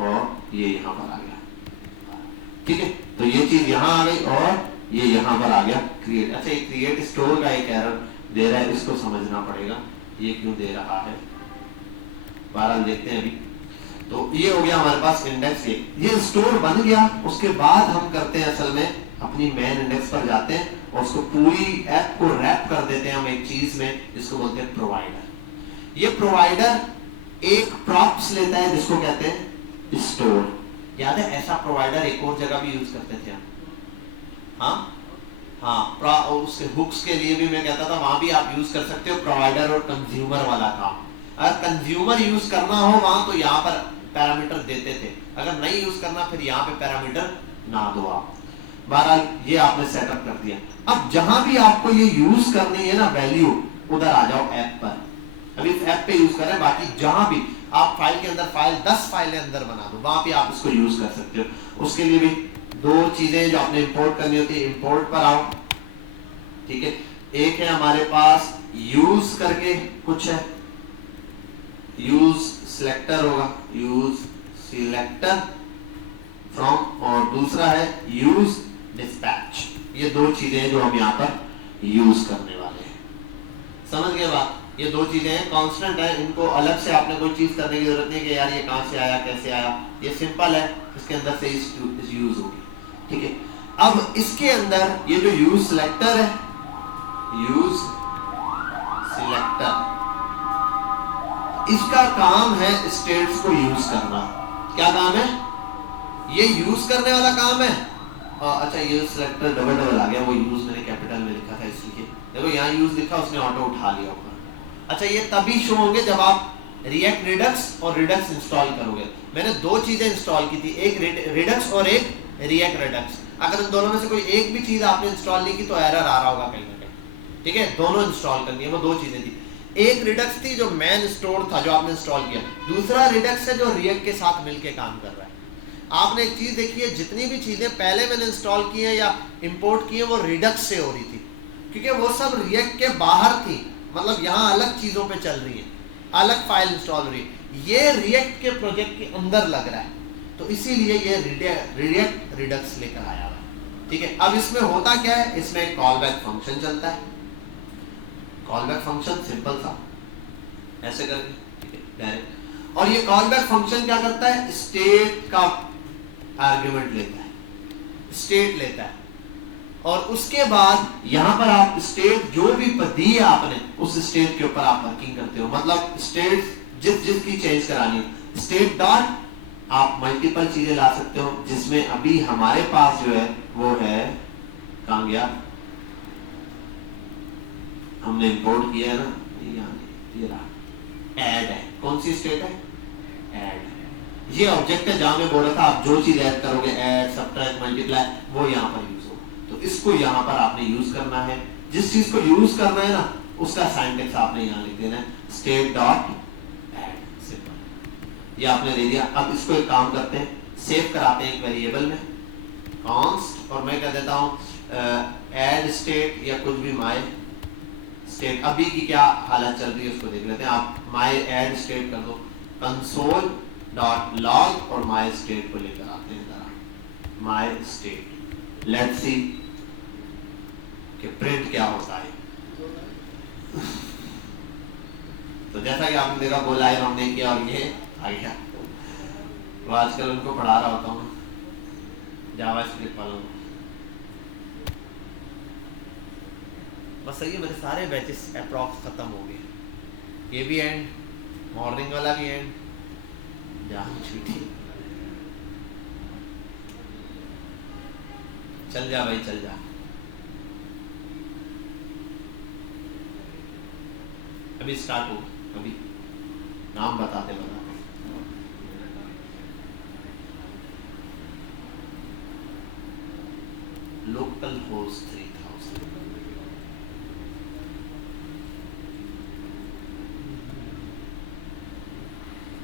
और ये यहाँ पर आ गया। ठीक है, तो ये चीज यहाँ आ गई और ये यहाँ पर आ गया क्रिएट। अच्छा, ये क्रिएट स्टोर का एक एरर दे रहा है, इसको समझना पड़ेगा ये क्यों दे रहा है, बहरहाल देखते हैं अभी। तो ये हो गया हमारे पास इंडेक्स, ये स्टोर बन गया। उसके बाद हम करते हैं, असल में अपनी मेन इंडेक्स पर जाते हैं और उसको पूरी ऐप को रैप कर देते हैं हम एक चीज में, जिसको बोलते हैं प्रोवाइडर। ये प्रोवाइडर एक प्रॉप्स लेता है जिसको कहते हैं स्टोर। याद है, ऐसा प्रोवाइडर एक और जगह भी यूज करते थे हम, हाँ, उसके हुक्स के लिए भी मैं कहता था, वहां भी आप यूज कर सकते हो प्रोवाइडर और कंज्यूमर वाला काम। अगर कंज्यूमर यूज करना हो वहां, तो यहाँ पर पैरामीटर देते थे, अगर नहीं यूज करना फिर यहाँ पे पैरामीटर ना दो आप। बहरहाल ये आपने सेटअप कर दिया। अब जहां भी आपको ये यूज करनी है ना वैल्यू, उधर आ जाओ ऐप पर, अभी ऐप पे यूज कर रहे हैं, बाकी जहां भी आप फाइल के अंदर, फाइल 10 फाइलें अंदर बना दो, वहां पे आप इसको यूज कर सकते हो। उसके लिए भी दो चीजें जो आपने इंपोर्ट करनी होती है, इंपोर्ट पर आओ। ठीक है, एक है हमारे पास यूज करके कुछ है, यूज सिलेक्टर होगा, यूज सिलेक्टर फ्रॉम, और दूसरा है यूज डिस्पैच। ये दो चीजें जो हम यहाँ पर यूज करने वाले हैं। समझ गए बात, ये दो चीजें हैं, कांस्टेंट है, इनको अलग से आपने कोई चीज करने की जरूरत नहीं कि यार ये कहां से आया, कैसे आया, ये सिंपल है, इसके अंदर से यूज होगी। ठीक है, अब इसके अंदर ये जो यूज सिलेक्टर है, यूज सिलेक्टर, इसका काम है स्टेट्स को यूज करना। क्या काम है, ये यूज करने वाला काम है। अच्छा ये सिलेक्टर डबल डबल आ गया, वो यूज मैंने कैपिटल में लिखा था इसलिए, देखो यहाँ यूज लिखा उसने ऑटो उठा लिया ऊपर। अच्छा ये तभी शो होंगे जब आप रिएक्ट रिडक्स और रिडक्स इंस्टॉल करोगे। मैंने दो चीजें इंस्टॉल की थी, एक रिडक्स और एक रिएक्ट रिडक्स। अगर इन दोनों में से कोई एक भी चीज आपने इंस्टॉल नहीं की तो एरर आ रहा होगा कहीं ना कहीं, ठीक है। दोनों इंस्टॉल करनी है, वो दो चीजें थी। एक रिडक्स थी जो मैन स्टोर था जो आपने इंस्टॉल किया, दूसरा रिडक्स है जो रिएक्ट के साथ मिलके काम कर रहा है। आपने एक चीज देखी है, जितनी भी चीजें पहले मैंने इंस्टॉल की है या इंपोर्ट की है वो रिडक्स से हो रही थी, क्योंकि वो सब रिएक्ट के बाहर थी, मतलब यहाँ अलग चीजों पे चल रही है, अलग फाइल इंस्टॉल हो रही है। ये रिएक्ट के प्रोजेक्ट के अंदर लग रहा है, तो इसीलिए ये रिएक्ट रिडक्स लेकर आया हुआ है, ठीक है। अब इसमें होता क्या है, इसमें एक कॉल बैक फंक्शन चलता है। कॉल बैक फंक्शन सिंपल सा ऐसे करके, ठीक है, डायरेक्ट। और ये कॉल बैक फंक्शन क्या करता है, स्टेट का आर्ग्यूमेंट लेता है, स्टेट लेता है, और उसके बाद यहां पर आप स्टेट जो भी दी है आपने उस स्टेट के ऊपर आप वर्किंग करते हो। मतलब स्टेट जिसकी चेंज करानी है, स्टेट डॉट आप मल्टीपल चीजें ला सकते हो, जिसमें अभी हमारे पास जो है वो है, कहां गया, हमने इंपोर्ट किया है ना, ये रहा, ऐड है। कौन सी स्टेट है, ऐड। ये ऑब्जेक्ट है जहां मैं बोल रहा था आप जो चीज ऐड करोगे, ऐड सब्ट्रैक्ट मल्टीप्लाई, वो यहाँ पर यूज होगा। तो इसको यहाँ पर आपने यूज करना है, जिस चीज को यूज करना है ना उसका सिंटैक्स आपने यहाँ लिख देना है, स्टेट डॉट ऐड, सिंपल। ये आपने दे दिया। अब इसको एक काम करते हैं, सेव कराते हैं एक वेरिएबल में, कॉन्स्ट, और मैं कह देता हूँ ऐड स्टेट या कुछ भी, माय स्टेट। अभी की क्या हालत चल रही है उसको देख लेते हैं। आप माय ऐड स्टेट कर दो, कंसोल डॉट लॉग, और माय स्टेट को लेकर आते हैं जरा, माय स्टेट। लेट्स सी कि प्रिंट क्या होता है। तो जैसा कि आपने देखा बोला है हमने किया और ये आ गया। वो आजकल उनको पढ़ा रहा होता हूँ जावा स्क्रिप्ट वालों को। बस सही है, मेरे सारे बैचेस अप्रॉक्स खत्म हो गए, ये भी एंड, मॉर्निंग वाला भी एंड, जहाँ छुट्टी। चल जा भाई चल जा। अभी स्टार्ट हो, अभी नाम बताते बताते। Local host 3000,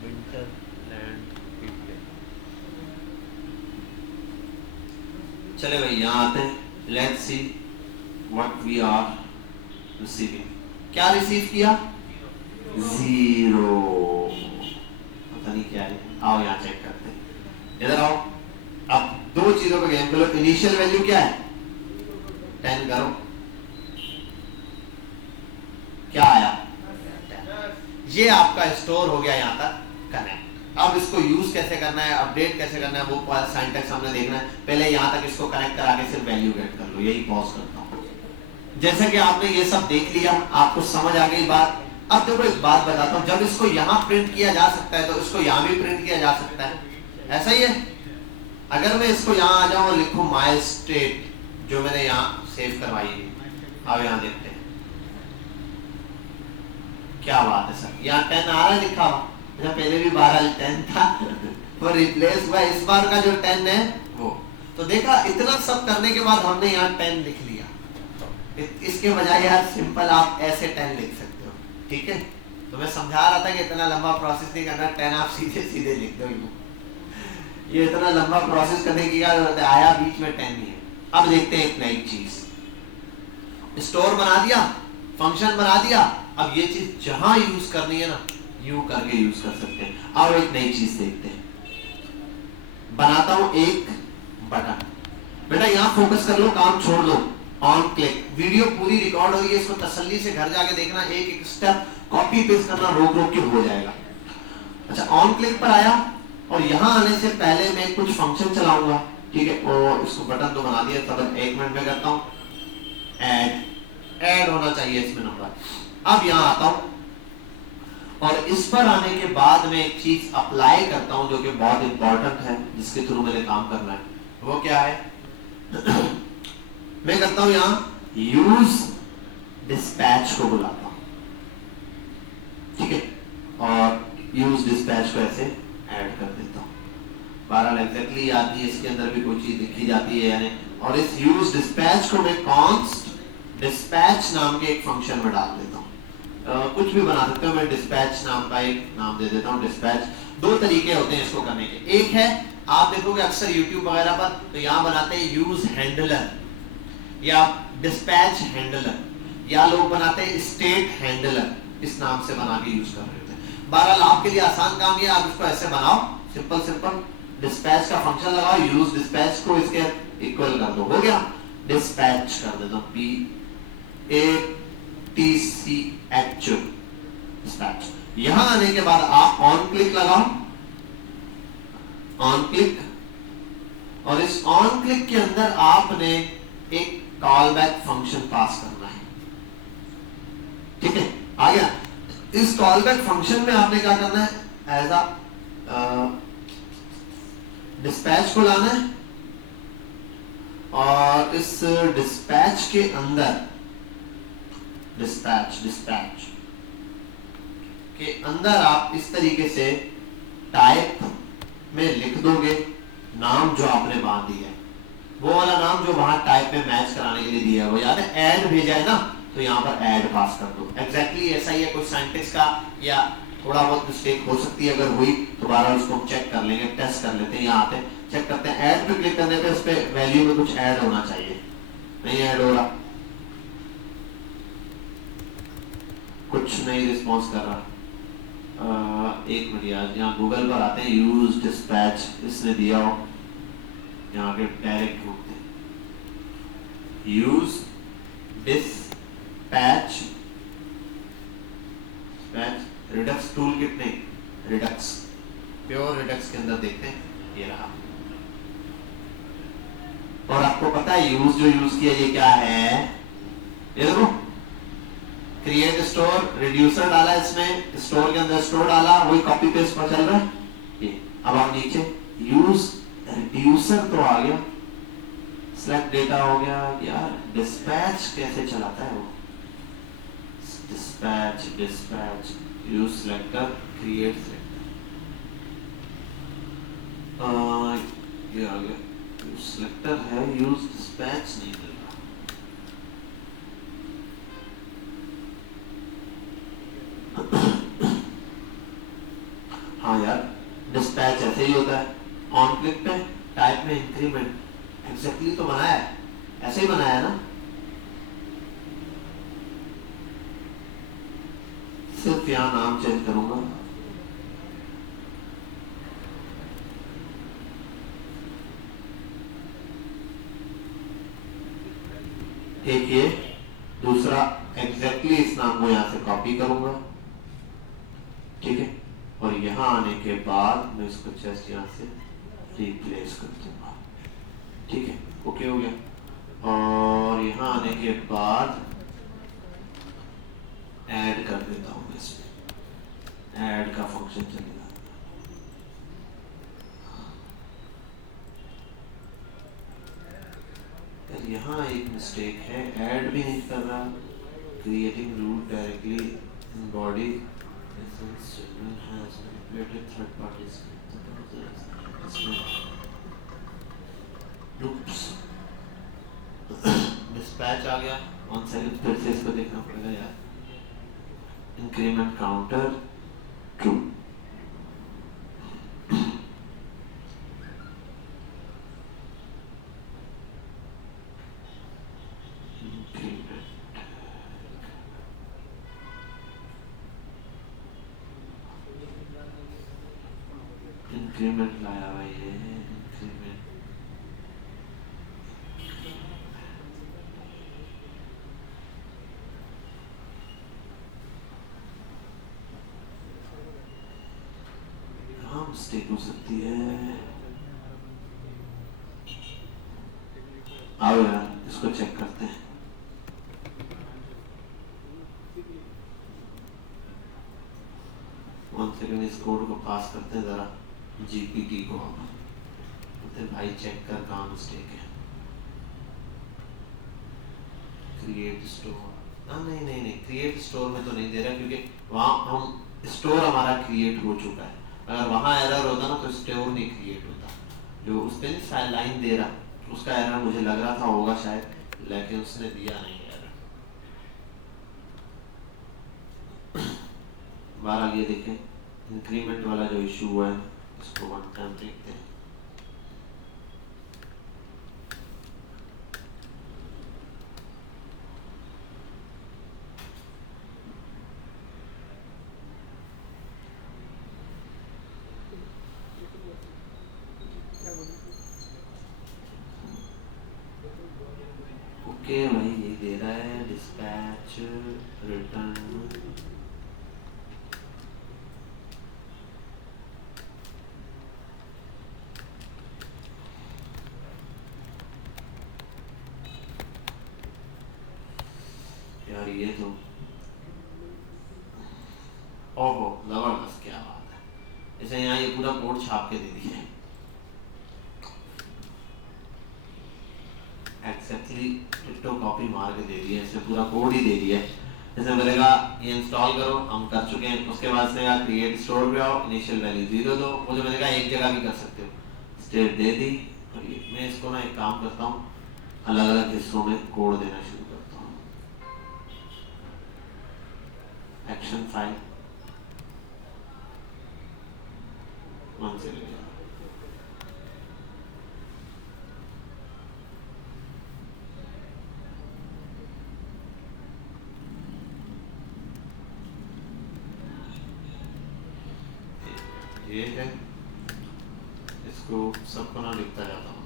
Winterland. चले भाई यहाँ आते हैं, let's see what we are receiving. क्या रिसीव किया, 0, पता नहीं क्या है। आओ यहाँ चेक करते हैं, इधर आओ। अब दो चीजों का गेम खेलो। इनिशियल वैल्यू क्या है, 10 करो, क्या आया, 10। ये आपका स्टोर हो गया यहाँ तक कनेक्ट। अब इसको यूज कैसे करना है, अपडेट कैसे करना है, वो सिंटैक्स हमने देखना है। पहले यहाँ तक इसको कनेक्ट करा के सिर्फ वैल्यू गेट कर लो। यही पॉज करता हूँ। जैसे कि आपने ये सब देख लिया, आपको समझ आ गई बात। अब देखो एक बात बताता हूँ, जब इसको यहाँ प्रिंट किया जा सकता है तो इसको यहाँ भी प्रिंट किया जा सकता है, ऐसा ही है। अगर मैं इसको यहाँ आ जाऊँ और लिखूँ माय स्टेट, जो मैंने यहाँ सेव करवाई है, अब यहाँ देखते हैं क्या बात है सर, यहाँ 10 आ रहा है लिखा हुआ, पहले भी 12 10 था वो रिप्लेस हुआ, इस बार का जो 10 है वो। तो देखा, इतना सब करने के बाद हमने यहाँ 10 लिख लिया। इसके बजाय यार सिंपल आप ऐसे 10 लिख सकते हो, ठीक है। तो मैं समझा रहा था कि इतना लंबा प्रोसेस नहीं करना, 10 आप सीधे सीधे लिख दो। ये इतना लंबा प्रोसेस करने की क्या जरूरत है, आया बीच में 10 नहीं है। अब देखते हैं एक नई चीज, स्टोर बना दिया, फंक्शन बना दिया। अब ये चीज जहां यूज करनी है ना, यू करके यूज कर सकते हैं। अब एक नई चीज देखते हैं, बनाता हूं एक बटन। बेटा यहाँ फोकस कर लो, काम छोड़ दो, ऑन क्लिक। वीडियो पूरी रिकॉर्ड हो रही है, इसको तसल्ली से घर जाके देखना, एक एक स्टेप कॉपी पेस्ट करना, रोक रोक के हो जाएगा। अच्छा, ऑन क्लिक पर आया और यहाँ आने से पहले मैं कुछ फंक्शन चलाऊंगा, ठीक है। और इसको बटन तो बना दिया, तब 1 मिनट में करता हूँ। ऐड होना चाहिए इसमें नंबर। अब यहाँ आता हूँ और इस पर आने के बाद में एक चीज अप्लाई करता हूं जो कि बहुत इंपॉर्टेंट है, जिसके थ्रू मुझे काम करना है। वो क्या है? मैं करता हूं यहां यूज डिस्पैच को बुलाता हूं, ठीक है, और यूज डिस्पैच को ऐसे ऐड कर देता हूं। बहरहाल एग्जैक्टली याद नहीं, इसके अंदर भी कोई चीज लिखी जाती है यानी, और इस यूज डिस्पैच को मैं कॉन्स्ट डिस्पैच नाम के एक फंक्शन में डाल देता हूं। कुछ भी बना सकते हो, मैं डिस्पैच नाम का एक नाम दे देता हूं। डिस्पैच, दो तरीके होते हैं इसको करने के। एक है, आप देखोगे अक्सर यूट्यूब वगैरह पर, तो यहां बनाते हैं यूज हैंडलर या डिस्पैच हैंडलर, या लोग बनाते हैं स्टेट हैंडलर, इस नाम से बना के यूज कर रहे होते हैं। बहरहाल आपके लिए आसान काम ये, आप इसको ऐसे बनाओ, सिंपल सिंपल डिस्पैच का फंक्शन लगाओ, यूज डिस्पैच को इसके इक्वल कर दो, हो गया। डिस्पैच कर देता हूं, PATCH डिस्पैच। यहां आने के बाद आप ऑन क्लिक लगाओ, ऑन क्लिक, और इस ऑन क्लिक के अंदर आपने एक कॉल बैक फंक्शन पास करना है, ठीक है, आ गया। इस कॉल बैक फंक्शन में आपने क्या करना है, एज अ डिस्पैच को लाना है, और इस डिस्पैच के अंदर डिस्पैच के अंदर आप इस तरीके से टाइप में लिख दोगे नाम जो आपने वहां दिया है, वो वाला नाम जो वहां टाइप में मैच कराने के लिए दिया है। वो याद है ऐड भेजा है ना, तो यहां पर ऐड पास कर दो। एग्जैक्टली ऐसा ही है, कुछ साइंटिस्ट का या थोड़ा बहुत मिस्टेक हो सकती है, अगर हुई तो बार उसको हम चेक कर लेंगे, टेस्ट कर लेते हैं। यहाँ आते हैं, चेक करते हैं, ऐड पे क्लिक करने पे उस पे वैल्यू में कुछ ऐड होना चाहिए, नहीं ऐड हो रहा, कुछ नहीं रिस्पॉन्स कर रहा। एक मिनट यार, यहाँ गूगल पर आते हैं, यूज डिस्पैच इसने दिया हो, यहाँ के डायरेक्ट ढूंढते हैं, use dispatch Redux tool kit नहीं, रिडक्स, प्योर रिडक्स के अंदर देखते हैं, ये रहा। और आपको पता है यूज जो यूज किया ये क्या है, ये देखो, क्रिएट स्टोर रिड्यूसर डाला इसमें, स्टोर के अंदर स्टोर डाला, वही कॉपी पेस्ट पर चल रहा है ये। अब आप नीचे यूज रिड्यूसर तो आ गया, सिलेक्ट डेटा हो गया यार, डिस्पैच कैसे चलाता है वो, dispatch use selector create selector, ये आ गया, यूज सिलेक्टर है, यूज डिस्पैच नहीं मिल रहा। हाँ यार, डिस्पैच ऐसे ही होता है, ऑन क्लिक पे टाइप में इंक्रीमेंट, एग्जैक्टली तो बनाया है, ऐसे ही बनाया है ना, सिर्फ यहां नाम चेंज करूंगा, एक ये, दूसरा एग्जैक्टली इस नाम को यहां से कॉपी करूंगा, ठीक है, और यहां आने के बाद मैं इसको जस्ट यहां से रिप्लेस कर दूंगा, ठीक है, ओके हो गया। और यहां आने के बाद ऐड कर देता हूं, इसमें ऐड का फंक्शन चलेगा। यहाँ एक मिस्टेक है, ऐड भी नहीं कर रहा, creating route directly in body third parties, dispatch आ गया, 1 सेकंड फिर से इसको देखना पड़ेगा यार, इंक्रीमेंट काउंटर ट्रू, इंक्रीमेंट लाया भाई है, इंक्रीमेंट कहाँ मिस्टेक हो सकती है, आओ यार इसको चेक करते हैं। सेकंड इस कोड को पास करते हैं ज़रा जीपीटी को, बोलते हैं भाई चेक कर कहाँ मिस्टेक है। क्रिएट स्टोर, नहीं नहीं नहीं, क्रिएट स्टोर में तो नहीं दे रहा क्योंकि वहाँ हम स्टोर हमारा क्रिएट हो चुका है। अगर वहाँ एरर होता ना तो स्टोर नहीं क्रिएट होता। जो उस पर नहीं लाइन दे रहा उसका एरर मुझे लग रहा था होगा शायद, लेकिन उसने दिया नहीं एरर। बहरहाल ये देखें इंक्रीमेंट वाला जो इशू हुआ है इसको वन टाइम देखते हैं। ओके भाई ये दे रहा है डिस्पैच रिटर्न, यार ये तो ओहो जबरदस्त, क्या बात है। इसे यहाँ ये पूरा कोड छाप के दे दिया है एक्जेक्टली, डिट्टो कॉपी मार के दे दिया है, इसने पूरा कोड ही दे दिया है। जैसे बोलेगा ये इंस्टॉल करो, हम कर चुके हैं, उसके बाद से क्रिएट स्टोर पे आओ, इनिशियल वैल्यू 0 दो, वो जो मैंने कहा एक जगह भी कर सकते हो, स्टेट दे दी। और ये मैं इसको ना एक काम करता हूँ, अलग अलग हिस्सों में कोड देना शुरू करता हूँ। एक्शन फाइल 1 से ले ये है, इसको सबको ना लिखता जाता हूँ।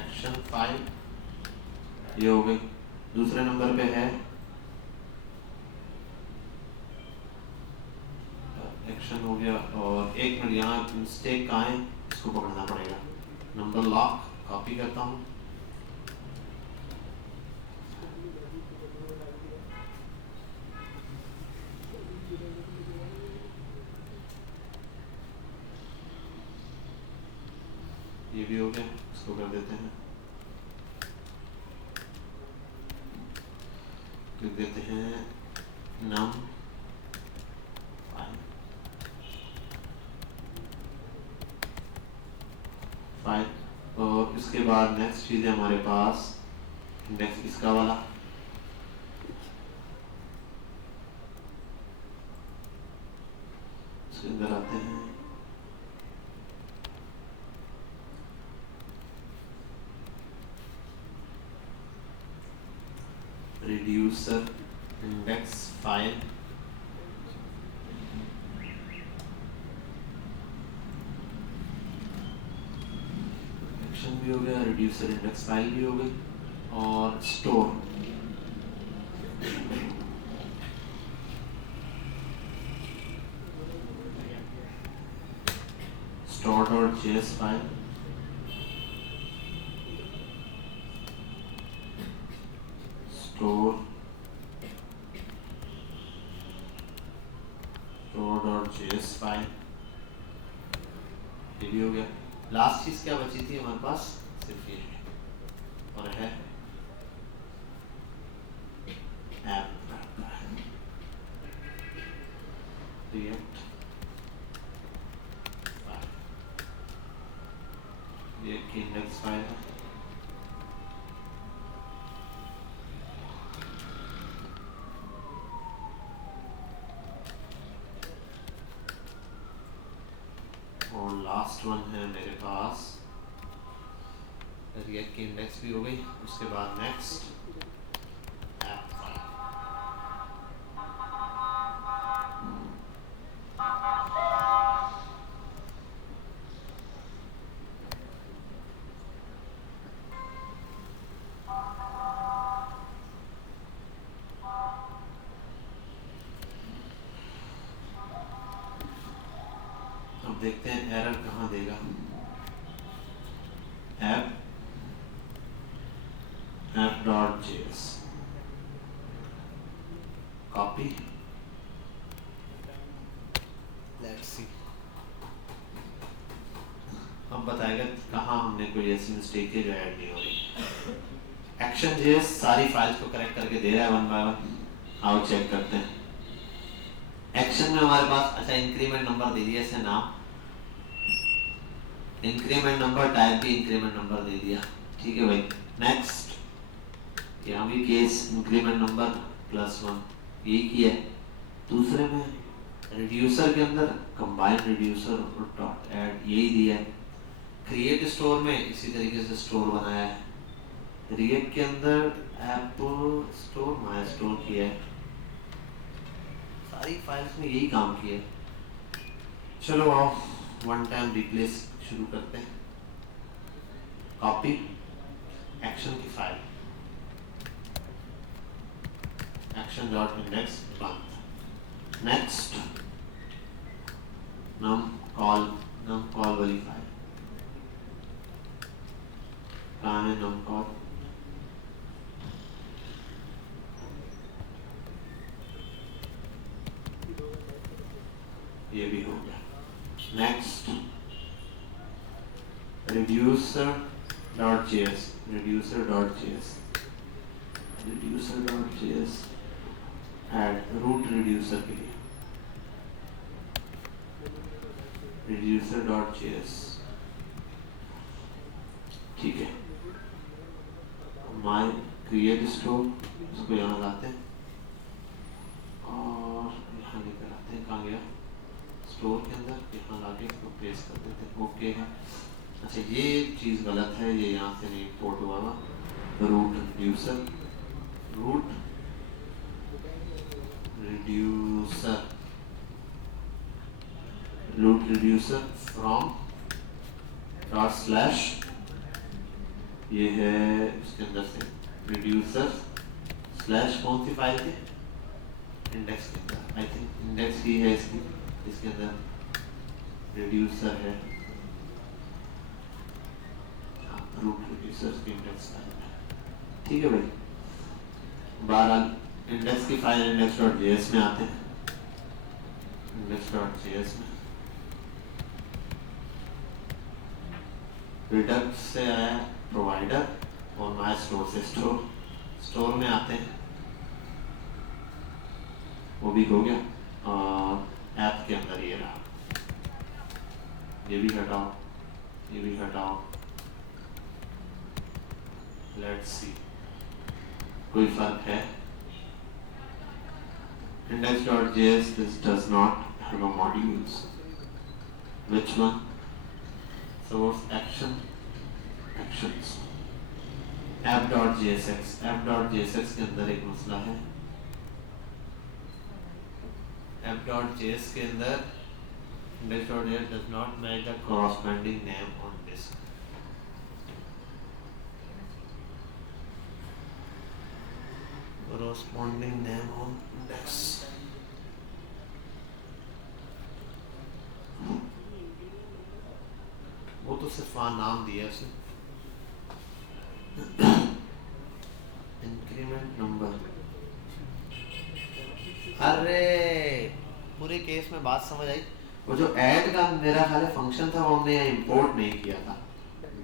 एक्शन फाइल ये हो गई। दूसरे नंबर पे है एक्शन हो गया, और एक मिनट यहाँ मिस्टेक कहाँ है इसको पकड़ना पड़ेगा। नंबर लॉक कॉपी करता हूँ, ये भी हो गया, इसको कर देते हैं, लिख देते हैं नम फाइल। और इसके बाद नेक्स्ट चीज़ है हमारे पास इंडेक्स इसका वाला, इसके अंदर आते हैं, रिड्यूसर इंडेक्स फाइल, एक्शन भी हो गया, रिड्यूसर इंडेक्स फाइल भी हो गई, और store store.js file, store.js file, ये भी हो गया। लास्ट चीज क्या बची थी हमारे पास, सिर्फ ये है, और है ऐप रिएक्ट फाइल, ये की इंडेक्स फाइल है। और लास्ट वन है मेरे पास रिएक्ट की इंडेक्स भी हो गई, उसके बाद नेक्स्ट ऐप फाइल। अब देखते हैं एरर कहाँ देगा। app.js कॉपी, बताएगा कहाँ हमने कोई ऐसी मिस्टेक है जो ऐड नहीं हो रही। एक्शन जेएस सारी फाइल्स को करेक्ट करके दे रहा है वन बाय वन। आओ चेक करते हैं। एक्शन में हमारे पास अच्छा इंक्रीमेंट नंबर दे दिया, इसे नाम इंक्रीमेंट नंबर, टाइप भी इंक्रीमेंट नंबर दे दिया, ठीक है भाई। नेक्स्ट यहाँ भी केस इंक्रीमेंट नंबर +1 ये किया है। दूसरे में रिड्यूसर के अंदर कंबाइन रिड्यूसर और डॉट ऐड यही दिया है। क्रिएट स्टोर में इसी तरीके से स्टोर बनाया है। रिएक्ट के अंदर एप्पल स्टोर माय स्टोर किया है। सारी फाइल्स में यही काम किया है। चलो आओ वन टाइम रिप्लेस शुरू करते हैं। कॉपी एक्शन की फाइल एक्शन डॉट इंडेक्स बंद। नेक्स्ट नम कॉल वाली फाइल कहाँ है? नम कॉल ये भी हो गया। Next reducer.js add root reducer के लिए reducer.js, ठीक है। माय क्रिएट स्टोर उसको यहाँ लाते हैं और यहाँ लेकर आते हैं। कहाँ गया? स्टोर के अंदर यहाँ लाके इसको पेस्ट कर देते हैं। ओके है। अच्छा ये चीज़ गलत है, ये यहाँ से नहीं इंपोर्ट हुआ हुआ। Root reducer from dot slash ये है इसके अंदर से रिड्यूसर स्लैश कौन सी फाइल के? इंडेक्स के अंदर। आई थिंक इंडेक्स ही है इसके अंदर रिड्यूसर है। रूट रिड्यूसर की इंडेक्स फाइल है, ठीक है भाई। 12 इंडेक्स की फाइल index.js में आते हैं। index.js में रिडक्स से आया प्रोवाइडर और माय स्टोर से स्टोर में आते हैं। वो भी हो गया। और ऐप के अंदर ये रहा, ये भी हटाओ, ये भी हटाओ। लेट्स सी कोई फर्क है? index.js this does not have a modules. Which one? Source actions app.jsx के अंदर एक मसला है। app.js के अंदर index.js does not match the corresponding name on disk. corresponding name on index वो तो सिर्फ वहाँ नाम दिया है उसने। इंक्रीमेंट नंबर, अरे पूरे केस में बात समझ आई। वो जो ऐड का मेरा ख्याल है फंक्शन था वो हमने यहाँ इंपोर्ट नहीं किया था।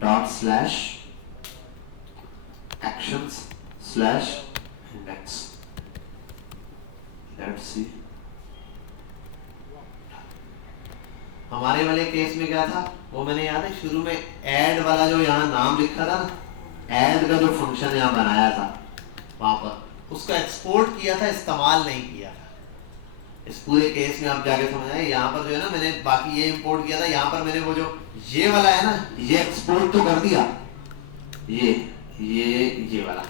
Dot slash actions slash index. Let's see हमारे वाले केस में क्या था वो मैंने याद है शुरू में ऐड वाला जो यहाँ नाम लिखा था ना, ऐड का जो फंक्शन यहाँ बनाया था वहां पर उसका एक्सपोर्ट किया था, इस्तेमाल नहीं किया था। इस पूरे केस में आप जाके समझ आए। यहाँ पर जो है ना मैंने बाकी ये इंपोर्ट किया था, यहाँ पर मैंने वो जो ये वाला है ना ये एक्सपोर्ट तो कर दिया, ये वाला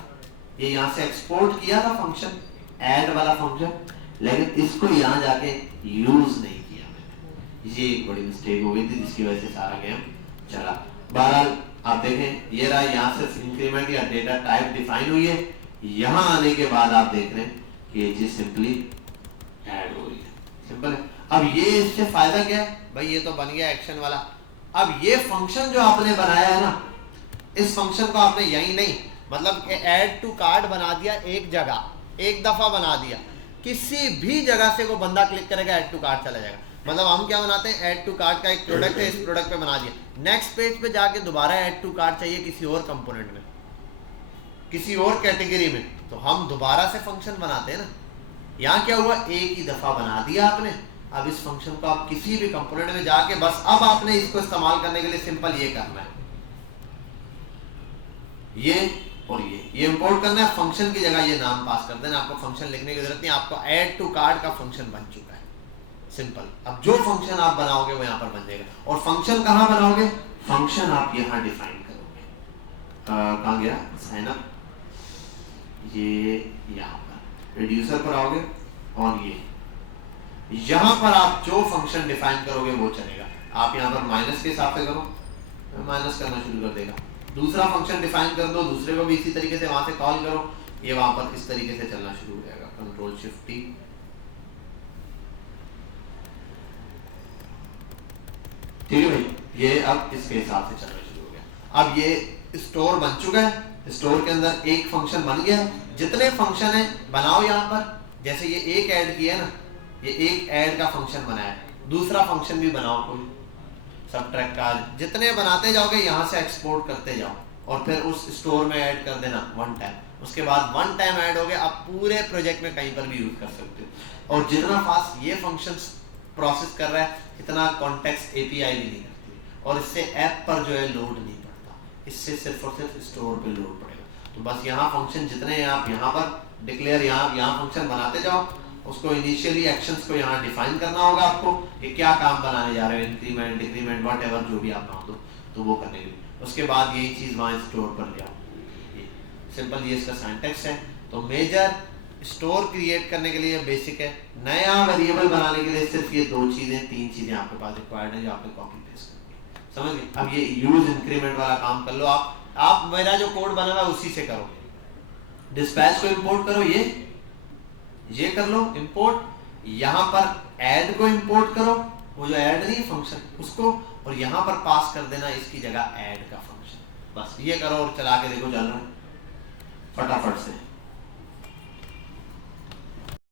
ये यहाँ से एक्सपोर्ट किया था फंक्शन, ऐड वाला फंक्शन, लेकिन इसको यहाँ जाके यूज नहीं किया मैंने। ये एक बड़ी मिस्टेक हो गई थी जिसकी वजह से सारा गेम चला। बहरहाल आप देखें ये रहा, यहाँ से इंक्रीमेंट या डेटा टाइप डिफाइन हुई है। यहाँ आने के बाद आप देख रहे हैं कि ये चीज सिंपली ऐड हो रही है, सिंपल है। अब ये इससे फायदा क्या है भाई, ये तो बन गया एक्शन वाला। अब ये फंक्शन जो आपने बनाया है ना, इस फंक्शन को आपने यही नहीं मतलब ऐड टू कार्ड बना दिया, एक जगह एक दफा बना दिया, किसी भी जगह से वो बंदा क्लिक करेगा ऐड टू कार्ड चला जाएगा। मतलब हम क्या बनाते हैं, ऐड टू कार्ट का एक प्रोडक्ट है, इस प्रोडक्ट पे बना दिया, नेक्स्ट पेज पे जाके दोबारा ऐड टू कार्ट चाहिए किसी और कंपोनेंट में, किसी और कैटेगरी में, तो हम दोबारा से फंक्शन बनाते हैं ना। यहाँ क्या हुआ, एक ही दफा बना दिया आपने, अब इस फंक्शन को आप किसी भी कंपोनेंट में जाके बस अब आपने इसको इस्तेमाल करने के लिए सिंपल ये करना है, ये और ये इंपोर्ट करना है, फंक्शन की जगह ये नाम पास कर देना, आपको फंक्शन लिखने की जरूरत नहीं, आपको ऐड टू कार्ट का फंक्शन बन चुका है, सिंपल। अब जो फंक्शन आप बनाओगे वो यहाँ पर बन जाएगा, और फंक्शन कहाँ बनाओगे, फंक्शन आप यहाँ डिफाइन करोगे, कहाँ गया साइन अप, ये यहाँ पर रिड्यूसर पर आओगे, और ये यहाँ पर आप जो फंक्शन डिफाइन करोगे वो चलेगा। आप यहाँ पर माइनस के हिसाब से करो, माइनस करना शुरू कर देगा, दूसरा फंक्शन डिफाइन कर दो, दूसरे को भी इसी तरीके से वहां से कॉल करो, ये वहां पर इस तरीके से चलना शुरू हो जाएगा, कंट्रोल शिफ्ट टी, ठीक है भाई, ये अब इसके हिसाब से चलना शुरू हो गया। अब ये स्टोर बन चुका है, स्टोर के अंदर एक फंक्शन बन गया, जितने फंक्शन है बनाओ यहाँ पर, जैसे ये एक ऐड किया ना, ये एक ऐड का फंक्शन बनाया, दूसरा फंक्शन भी बनाओ कोई सबट्रैक्ट का, जितने बनाते जाओगे यहाँ से एक्सपोर्ट करते जाओ, और फिर उस स्टोर में ऐड कर देना वन टाइम, उसके बाद वन टाइम ऐड हो गया, आप पूरे प्रोजेक्ट में कहीं पर भी यूज कर सकते हो। और जितना फास्ट ये फंक्शंस प्रोसेस कर रहा है, इतना कॉन्टेक्स्ट एपीआई भी नहीं करती, और इससे ऐप पर जो है लोड नहीं पड़ता, इससे सिर्फ और सिर्फ स्टोर पे लोड पड़ेगा। तो बस यहाँ फंक्शन जितने हैं आप यहाँ पर डिक्लेयर, यहाँ फंक्शन बनाते जाओ, उसको इनिशियली एक्शंस को यहाँ डिफाइन करना होगा आपको कि क्या काम बनाने जा रहे हो, इंक्रीमेंट डिक्रीमेंट वॉट जो भी आप मान दो, तो वो करने के लिए उसके बाद यही चीज़ वहाँ स्टोर पर ले आओ, सिंपल ये इसका सिंटैक्स है। तो मेजर स्टोर क्रिएट करने के लिए बेसिक है, नया वेरिएबल बनाने के लिए सिर्फ ये दो चीज़ें, तीन चीज़ें आपके पास रिक्वायर्ड है जो आपने कॉपी पेस्ट करनी है, समझ गए। अब ये यूज इंक्रीमेंट वाला काम कर लो आप मेरा जो कोड बना हुआ है उसी से करो, डिस्पैच को इंपोर्ट करो, ये कर लो इंपोर्ट, यहाँ पर ऐड को इंपोर्ट करो, वो जो ऐड नहीं फंक्शन उसको, और यहाँ पर पास कर देना इसकी जगह ऐड का फंक्शन, बस ये करो और चला के देखो चल रहा है फटाफट से।